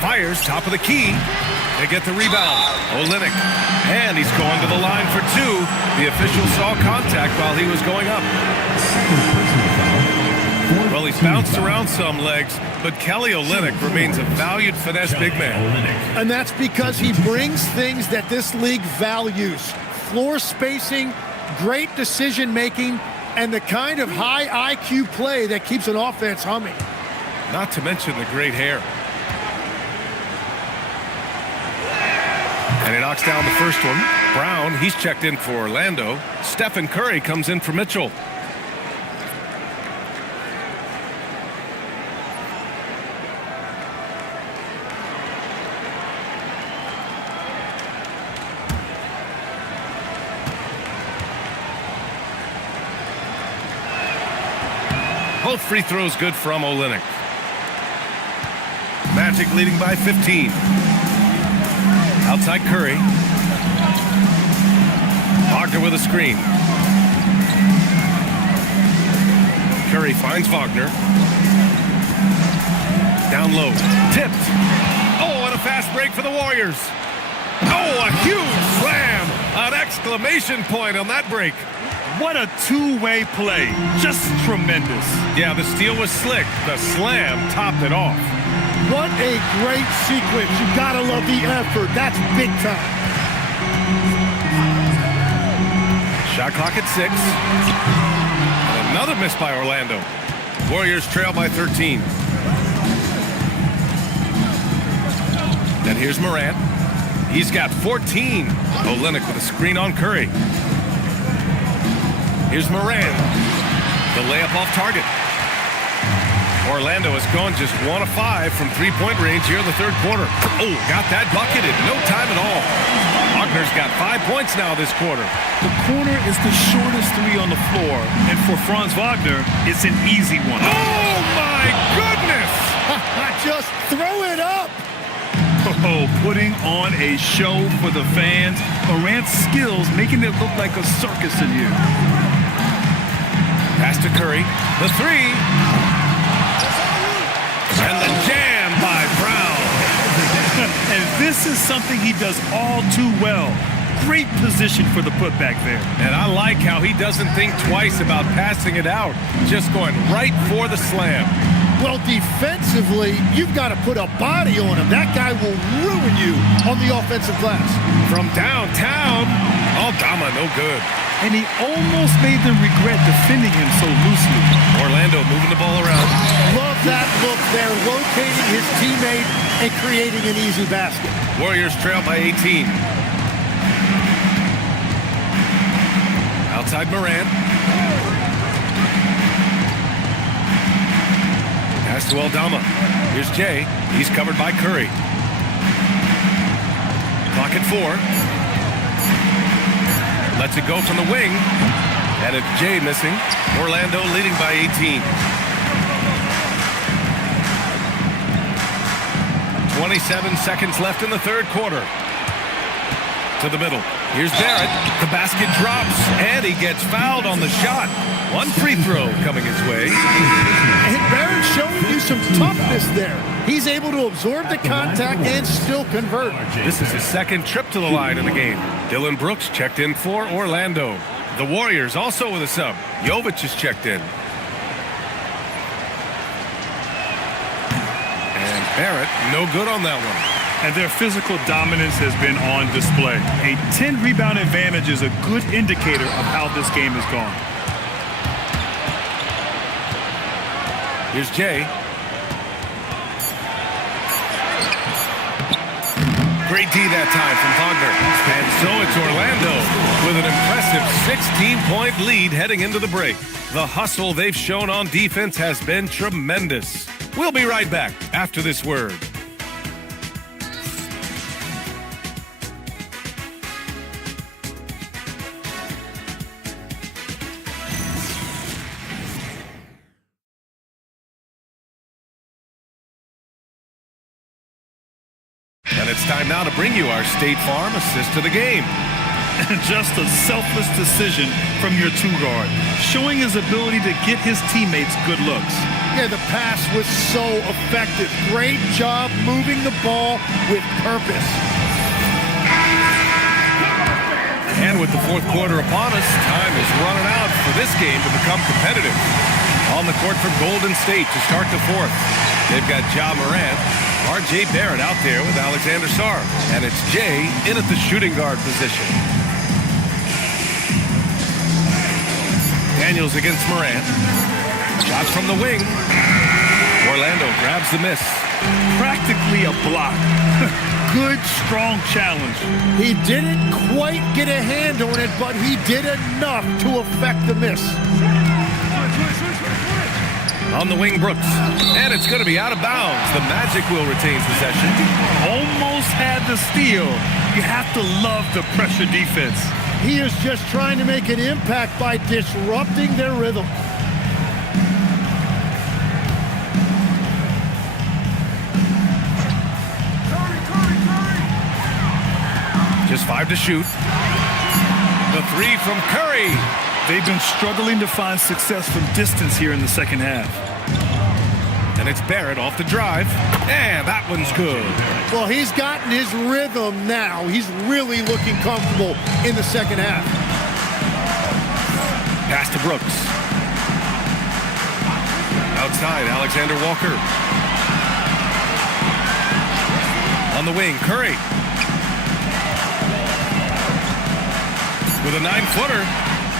Fires, top of the key. They get the rebound. Olynyk. And he's going to the line for 2. The official saw contact while he was going up. Well, he's bounced around some legs, but Kelly Olynyk remains a valued finesse big man. And that's because he brings things that this league values. Floor spacing, great decision making, and the kind of high IQ play that keeps an offense humming. Not to mention the great hair. And he knocks down the first one. Brown, he's checked in for Orlando. Stephen Curry comes in for Mitchell. Both free throws good from Olynyk. Magic leading by 15. Outside Curry. Wagner with a screen. Curry finds Wagner. Down low. Tipped. Oh, and a fast break for the Warriors. Oh, a huge slam. An exclamation point on that break. What a two-way play. Just tremendous. Yeah, the steal was slick. The slam topped it off. What a great sequence. You gotta love the effort. That's big time. Shot clock at 6. And another miss by Orlando. Warriors trail by 13. Then here's Morant. He's got 14. Olynyk with a screen on Curry. Here's Morant. The layup off target. Orlando has gone just 1 of 5 from 3-point range here in the third quarter. Oh, got that bucket in no time at all. Wagner's got 5 points now this quarter. The corner is the shortest 3 on the floor, and for Franz Wagner, it's an easy one. Oh, my goodness! Just throw it up! Oh, putting on a show for the fans. Morant's skills making it look like a circus in here. Pass to Curry. The 3. And the jam by Brown. And this is something he does all too well. Great position for the putback there. And I like how he doesn't think twice about passing it out. Just going right for the slam. Well, defensively, you've got to put a body on him. That guy will ruin you on the offensive glass. From downtown, Aldama, no good. And he almost made them regret defending him so loosely. Orlando moving the ball around. Love that look there, locating his teammate and creating an easy basket. Warriors trail by 18. Outside Morant. Pass to Aldama. Here's Jay. He's covered by Curry. Clock at 4. Lets it go from the wing. And it's Jay missing. Orlando leading by 18. 27 seconds left in the third quarter. To the middle. Here's Barrett. The basket drops, and he gets fouled on the shot. 1 free throw coming his way. And Barrett's showing you some toughness there. He's able to absorb the contact and still convert. This is his second trip to the line in the game. Dylan Brooks checked in for Orlando. The Warriors also with a sub. Jovic is checked in. Barrett, no good on that one. And their physical dominance has been on display. A 10-rebound advantage is a good indicator of how this game has gone. Here's Jay. Great D that time from Wagner. And so it's Orlando with an impressive 16-point lead heading into the break. The hustle they've shown on defense has been tremendous. We'll be right back after this word. And it's time now to bring you our State Farm assist to the game. Just a selfless decision from your two-guard, showing his ability to get his teammates good looks. Yeah, the pass was so effective. Great job moving the ball with purpose. And with the fourth quarter upon us, time is running out for this game to become competitive. On the court for Golden State to start the fourth, they've got Ja Morant, R.J. Barrett out there with Alexander Sarr. And it's Jay in at the shooting guard position. Daniels against Morant. Shot from the wing. Orlando grabs the miss. Practically a block. Good, strong challenge. He didn't quite get a hand on it, but he did enough to affect the miss. On the wing, Brooks. And it's going to be out of bounds. The Magic will retain possession. Almost had the steal. You have to love the pressure defense. He is just trying to make an impact by disrupting their rhythm. Just 5 to shoot. The three from Curry. They've been struggling to find success from distance here in the second half. And it's Barrett off the drive. And that one's good. Well, he's gotten his rhythm now. He's really looking comfortable in the second half. Pass to Brooks. Outside, Alexander Walker. On the wing, Curry. With a 9-footer.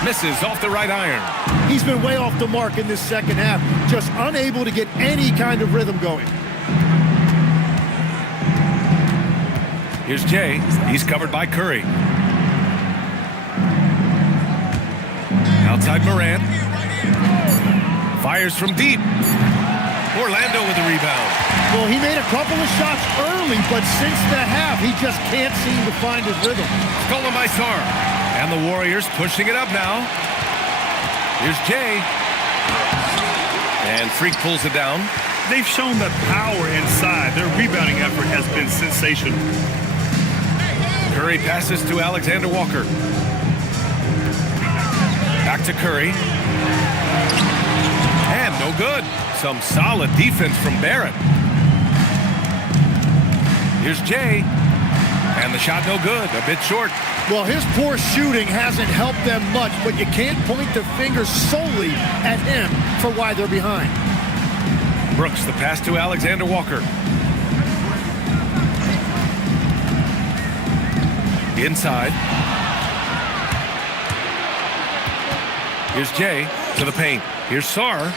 Misses off the right iron. He's been way off the mark in this second half. Just unable to get any kind of rhythm going. Here's Jay. He's covered by Curry. Outside Morant. Fires from deep. Orlando with the rebound. Well, he made a couple of shots early, but since the half, he just can't seem to find his rhythm. Stolen by Sarr. And the Warriors pushing it up now. Here's Jay. And Freak pulls it down. They've shown the power inside. Their rebounding effort has been sensational. Curry passes to Alexander Walker. Back to Curry. And no good. Some solid defense from Barrett. Here's Jay. And the shot no good. A bit short. Well, his poor shooting hasn't helped them much, but you can't point the finger solely at him for why they're behind. Brooks, the pass to Alexander Walker. Inside. Here's Jay to the paint. Here's Sarr.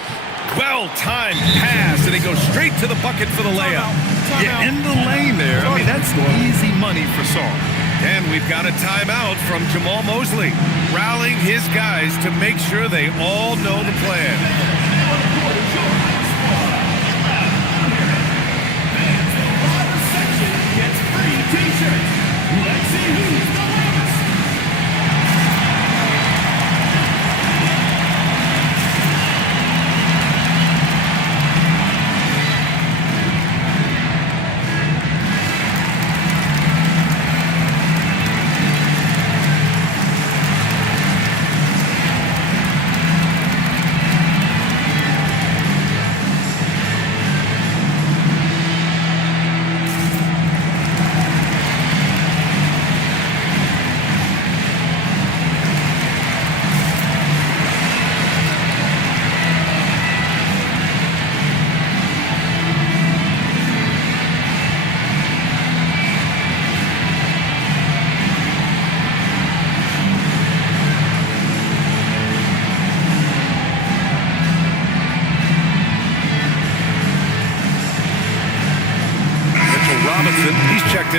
Well-timed pass, and he goes straight to the bucket for the layup. Yeah, in the lane there. I mean, that's easy money for Sarr. And we've got a timeout from Jamal Mosley, rallying his guys to make sure they all know the plan.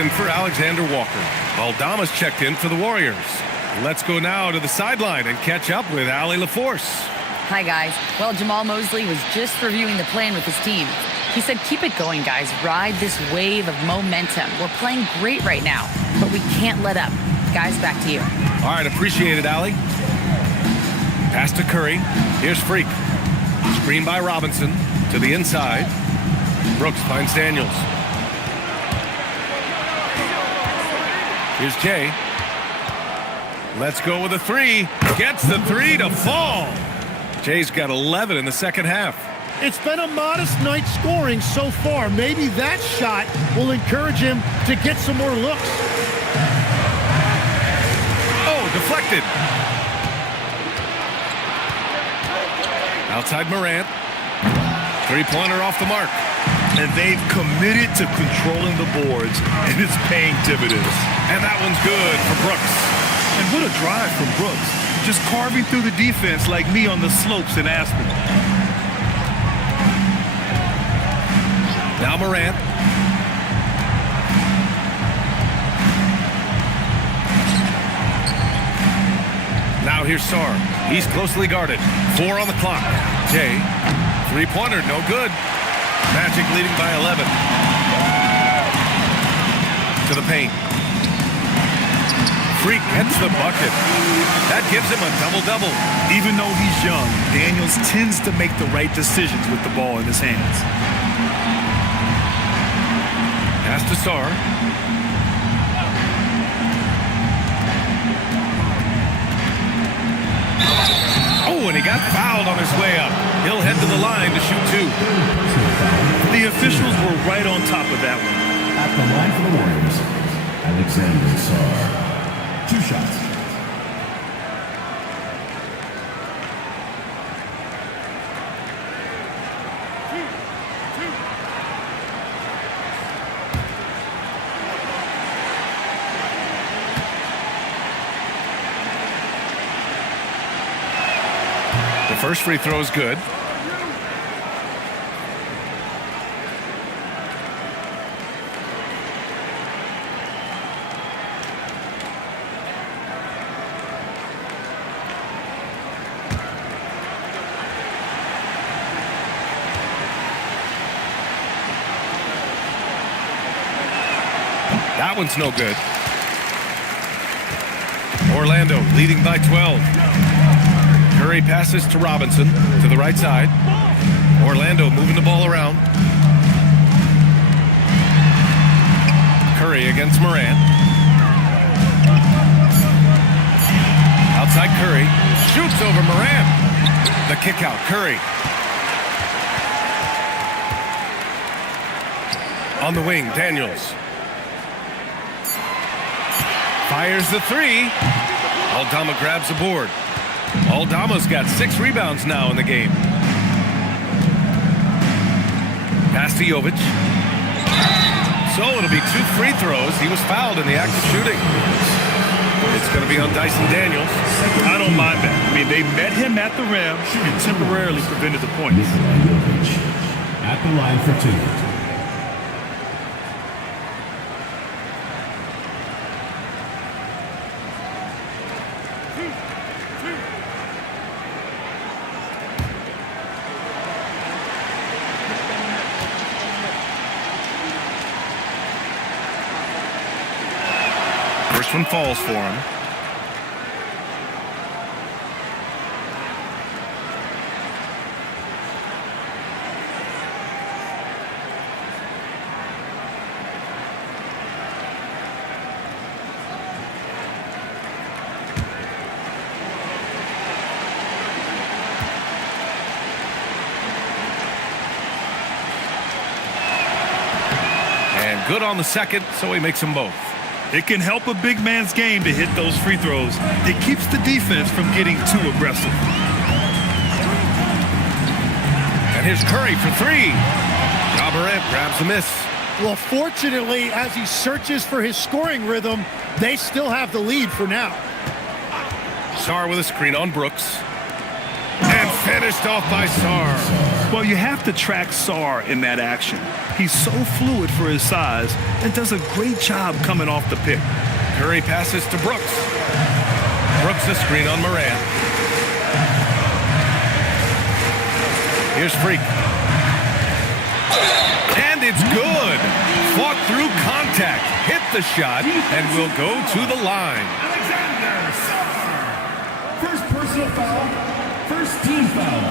in for Alexander Walker. Aldama's checked in for the Warriors. Let's go now to the sideline and catch up with Allie LaForce. Hi, guys. Well, Jamal Mosley was just reviewing the plan with his team. He said, keep it going, guys. Ride this wave of momentum. We're playing great right now, but we can't let up. Guys, back to you. All right, appreciate it, Allie. Pass to Curry. Here's Freak. Screen by Robinson to the inside. Brooks finds Daniels. Here's Jay. Let's go with a three. Gets the three to fall. Jay's got 11 in the second half. It's been a modest night scoring so far. Maybe that shot will encourage him to get some more looks. Oh, deflected. Outside Morant. Three-pointer off the mark. And they've committed to controlling the boards, and it's paying dividends. And that one's good for Brooks. And what a drive from Brooks. Just carving through the defense like me on the slopes in Aspen. Now Morant. Now here's Sarr. He's closely guarded. 4 on the clock. Jay. Three-pointer, no good. Magic leading by 11. To the paint. Freak gets the bucket. That gives him a double-double. Even though he's young, Daniels tends to make the right decisions with the ball in his hands. Pass to Sarr. Oh, and he got fouled on his way up. He'll head to the line to shoot 2. The officials were right on top of that one. At the line for the Warriors, Alexander Sarr. 2 shots. The first free throw is good. That one's no good. Orlando leading by 12. Curry passes to Robinson to the right side. Orlando moving the ball around. Curry against Morant. Outside Curry. Shoots over Morant. The kick out. Curry. On the wing, Daniels. Fires the three. Aldama grabs the board. Aldama's got 6 rebounds now in the game. Pass to Jovic. So it'll be 2 free throws. He was fouled in the act of shooting. It's going to be on Dyson Daniels. I don't mind that. I mean, they met him at the rim and temporarily prevented the point. Jovic at the line for 2. First one falls for him. And good on the second, so he makes them both. It can help a big man's game to hit those free throws. It keeps the defense from getting too aggressive. And here's Curry for 3. Ja Morant grabs the miss. Well, fortunately, as he searches for his scoring rhythm, they still have the lead for now. Sarr with a screen on Brooks. And Finished off by Sarr. Well, you have to track Sarr in that action. He's so fluid for his size and does a great job coming off the pick. Curry passes to Brooks. Brooks a screen on Morant. Here's Freak. And it's good. Fought through contact, hit the shot, and will go to the line. First personal foul, first team foul.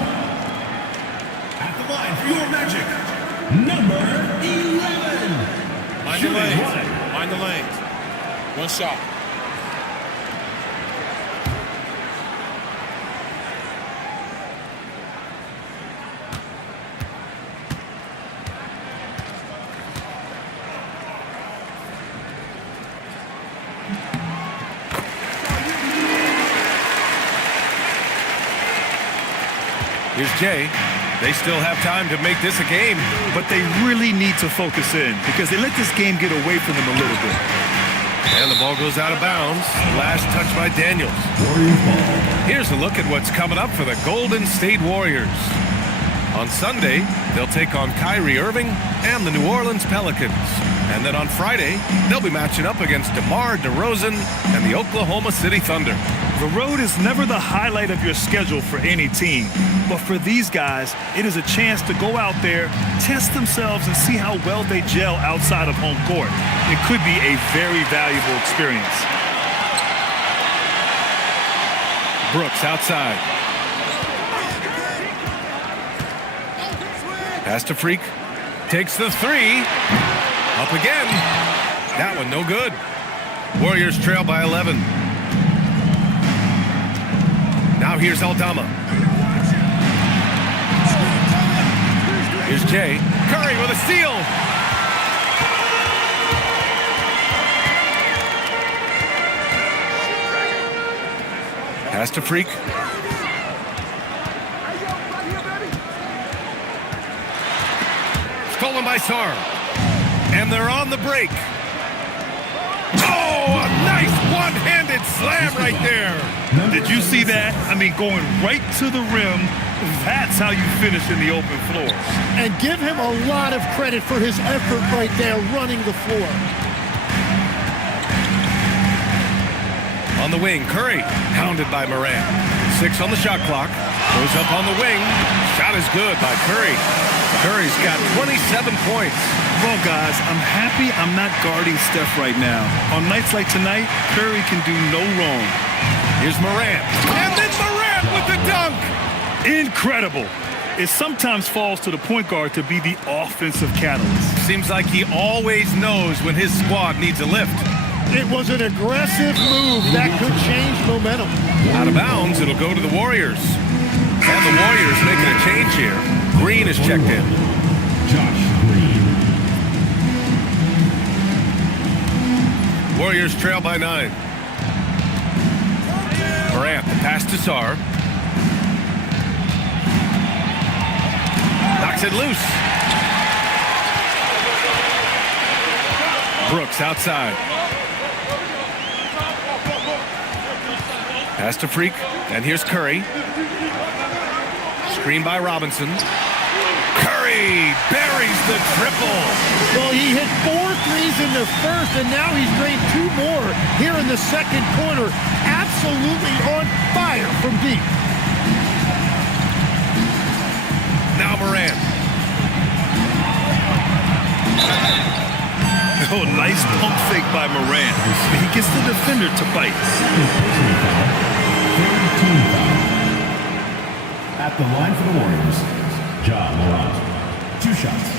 At the line for your Magic, number 11. Mind the lanes. Mind the lanes. One shot. Here's Jay. They still have time to make this a game. But they really need to focus in because they let this game get away from them a little bit. And the ball goes out of bounds. Last touch by Daniels. Here's a look at what's coming up for the Golden State Warriors. On Sunday, they'll take on Kyrie Irving and the New Orleans Pelicans. And then on Friday, they'll be matching up against DeMar DeRozan and the Oklahoma City Thunder. The road is never the highlight of your schedule for any team. But for these guys, it is a chance to go out there, test themselves, and see how well they gel outside of home court. It could be a very valuable experience. Brooks outside. Pass to Freak. Takes the three. Up again. That one no good. Warriors trail by 11. Now here's Aldama. Here's Jay. Curry with a steal. Pass to Freak. Stolen by Sarr. And they're on the break. Oh, a nice one-handed slam right there. Did you see that? I mean, going right to the rim. That's how you finish in the open floor. And give him a lot of credit for his effort right there running the floor. On the wing, Curry, hounded by Morant. 6 on the shot clock. Goes up on the wing. Shot is good by Curry. Curry's got 27 points. Well, guys, I'm happy I'm not guarding Steph right now. On nights like tonight, Curry can do no wrong. Here's Morant. And then Morant with the dunk. Incredible. It sometimes falls to the point guard to be the offensive catalyst. Seems like he always knows when his squad needs a lift. It was an aggressive move that could change momentum. Out of bounds, it'll go to the Warriors. And the Warriors making a change here. Green is checked in. Josh Green. Warriors trail by 9. Morant, the pass to Sarr. Knocks it loose. Brooks outside. Pass to Freak, and here's Curry. Screen by Robinson. Curry buries the triple. Well, he hit 4 threes in the first, and now he's drained 2 more here in the second quarter. Absolutely on fire from deep. Now Morant. Oh, nice pump fake by Morant. He gets the defender to bite. At the line for the Warriors, Ja Morant. 2 shots.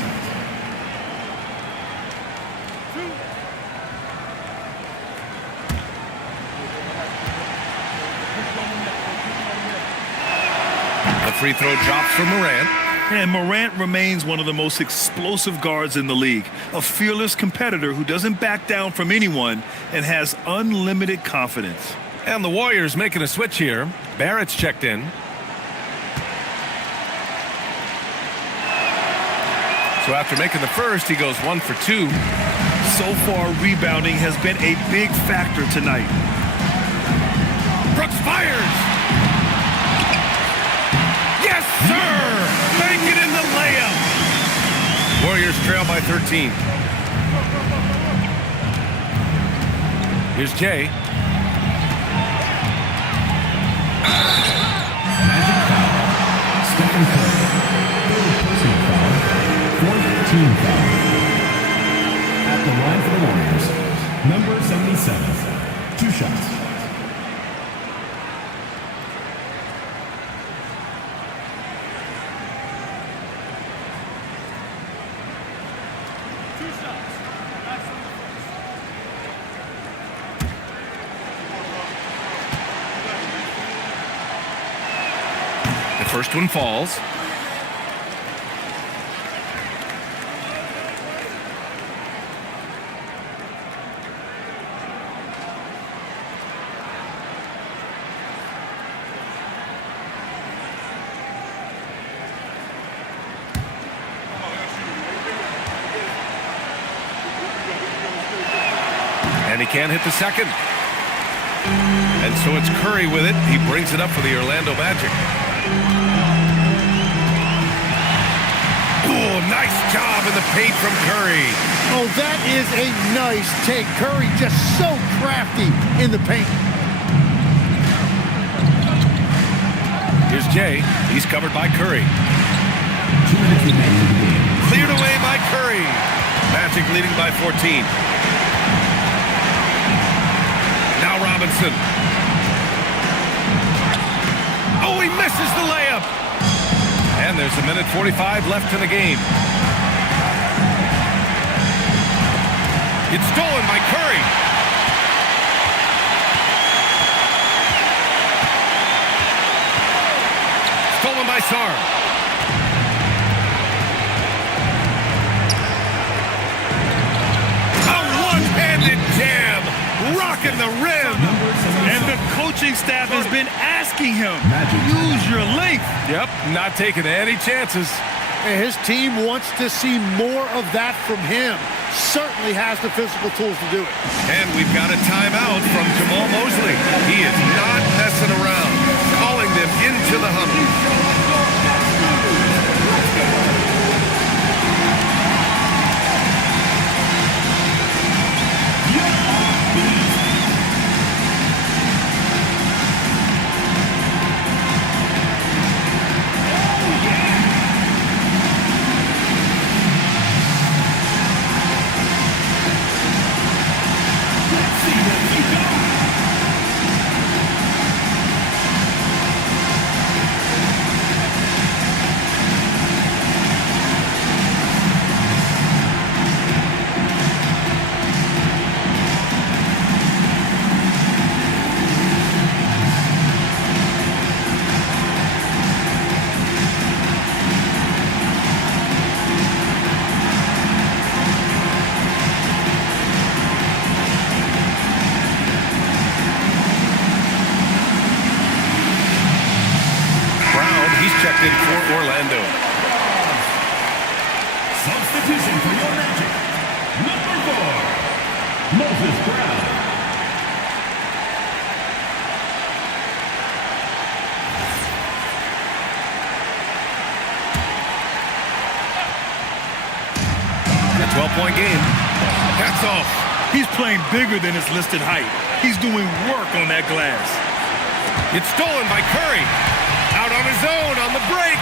The free throw drops for Morant. And Morant remains one of the most explosive guards in the league. A fearless competitor who doesn't back down from anyone and has unlimited confidence. And the Warriors making a switch here. Barrett's checked in. So after making the first, he goes 1 for 2. So far, rebounding has been a big factor tonight. Brooks fires. Yes! Yes, sir! Make it in the layup! Warriors trail by 13. Here's Jay. Magic foul. Stephen Curry. Third personal foul. Fourth team foul. At the line for the Warriors, number 77. 2 shots. The first one falls. And he can't hit the second. And so it's Curry with it. He brings it up for the Orlando Magic. Oh, nice job in the paint from Curry. Oh, that is a nice take. Curry just so crafty in the paint. Here's Jay. He's covered by Curry. 2 minutes remaining in the game. Cleared away by Curry. Magic leading by 14. Now Robinson. Oh, he misses the layup. And there's a minute 45 left in the game. It's stolen by Curry. Stolen by Sarr. A one-handed jam. Rocking the rim. And the coaching staff has been asking him, Magic. use your length. Yep, not taking any chances. And his team wants to see more of that from him. Certainly has the physical tools to do it. And we've got a timeout from Jamal Mosley. He is not messing around, calling them into the huddle. Checked in for Orlando. Substitution for your Magic. Number 4, Moses Brown. A 12-point game. That's off. He's playing bigger than his listed height. He's doing work on that glass. It's stolen by Curry. Out on his own on the break.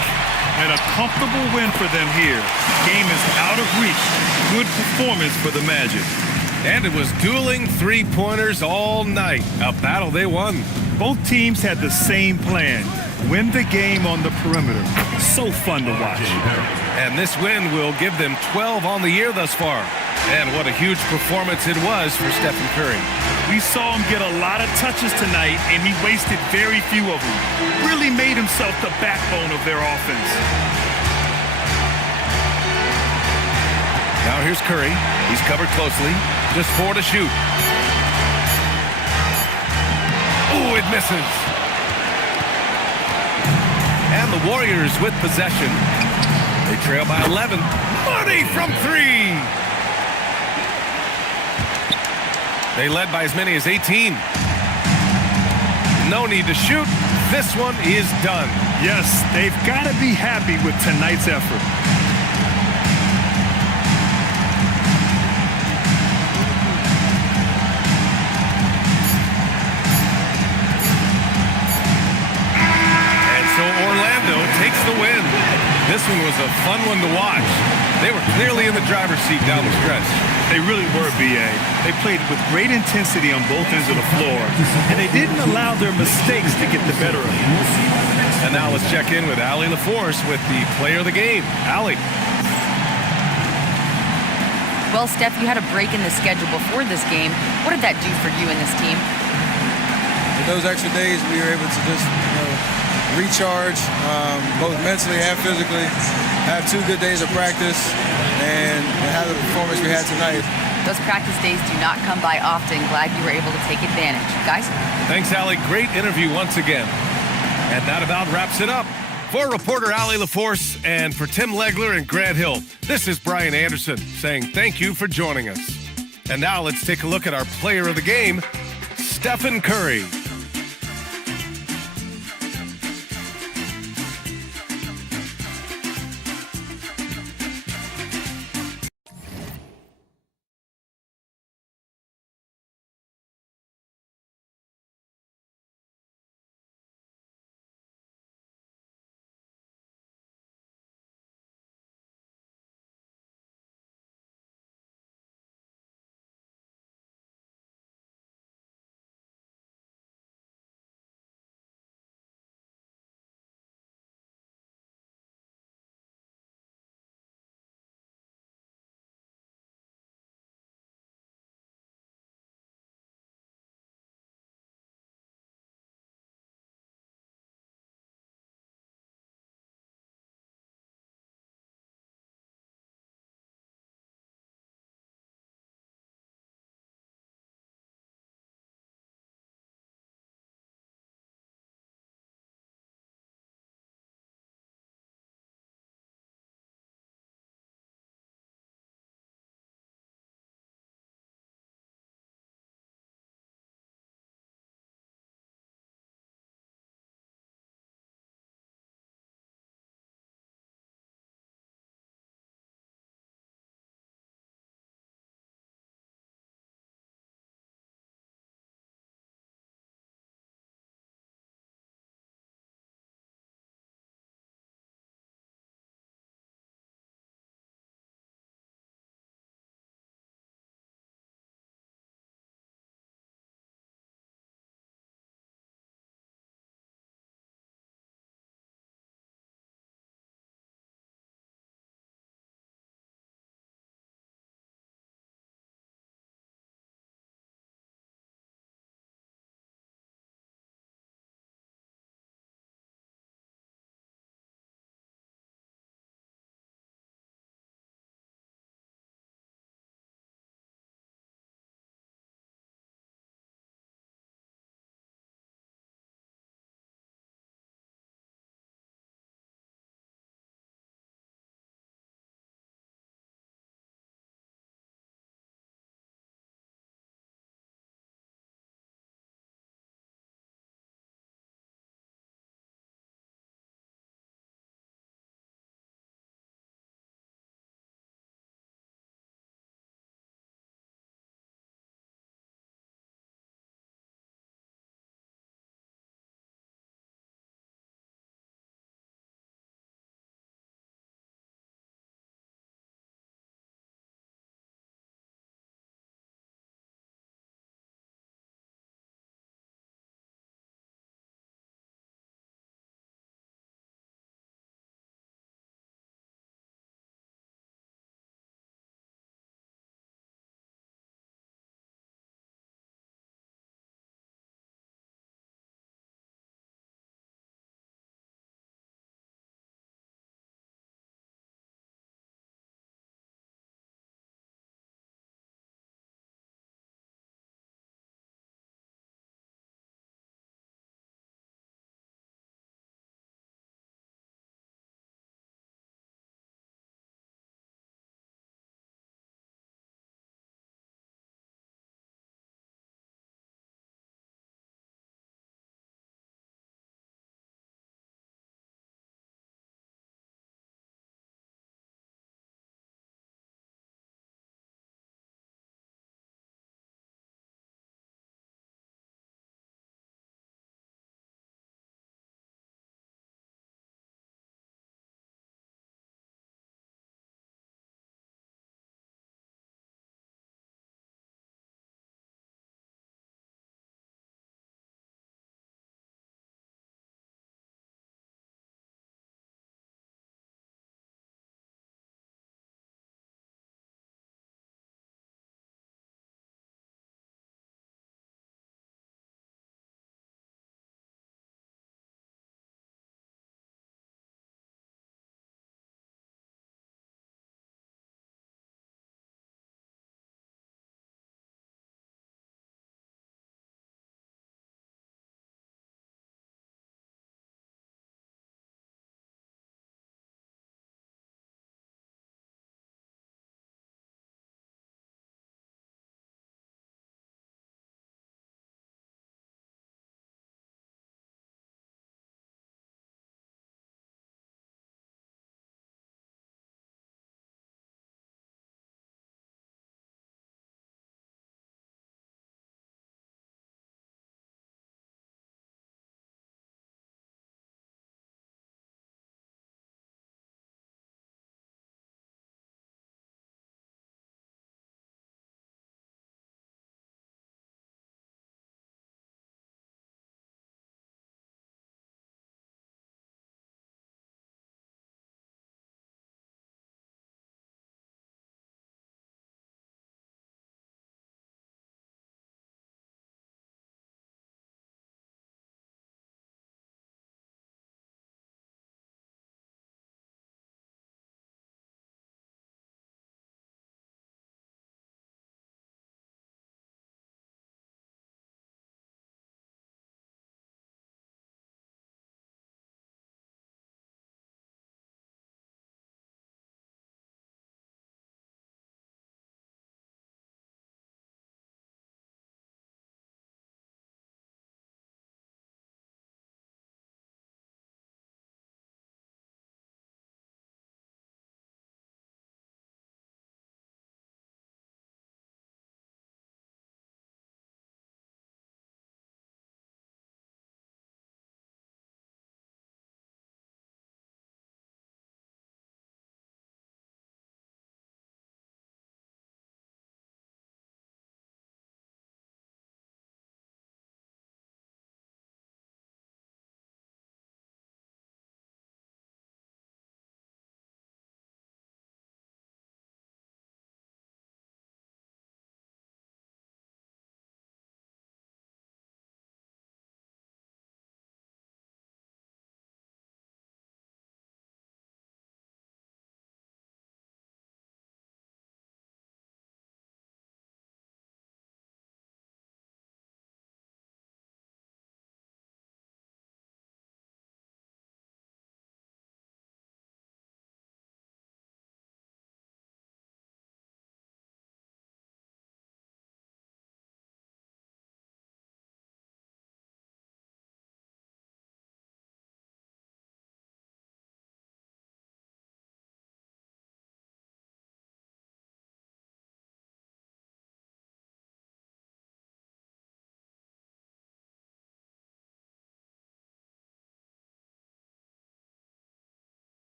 And a comfortable win for them here. Game is out of reach. Good performance for the Magic. And it was dueling three-pointers all night. A battle they won. Both teams had the same plan. Win the game on the perimeter. So fun to watch. And this win will give them 12 on the year thus far. And what a huge performance it was for Stephen Curry. We saw him get a lot of touches tonight, and he wasted very few of them. Really made himself the backbone of their offense. Now here's Curry. He's covered closely. Just 4 to shoot. Oh, it misses. And the Warriors with possession. They trail by 11. Money from 3. They led by as many as 18. No need to shoot. this one is done. Yes, they've got to be happy with tonight's effort. And so Orlando takes the win. This one was a fun one to watch. They were clearly in the driver's seat down the stretch. They really were, B.A. They played with great intensity on both ends of the floor, and they didn't allow their mistakes to get the better of them. And now let's check in with Allie LaForce with the player of the game. Allie. Well, Steph, you had a break in the schedule before this game. What did that do for you and this team? With those extra days, we were able to just, recharge, both mentally and physically, have 2 good days of practice, and have the performance we had tonight. Those practice days do not come by often. Glad you were able to take advantage. Guys? Thanks, Allie. Great interview once again. And that about wraps it up. For reporter Allie LaForce and for Tim Legler and Grant Hill, this is Brian Anderson saying thank you for joining us. And now let's take a look at our player of the game, Stephen Curry.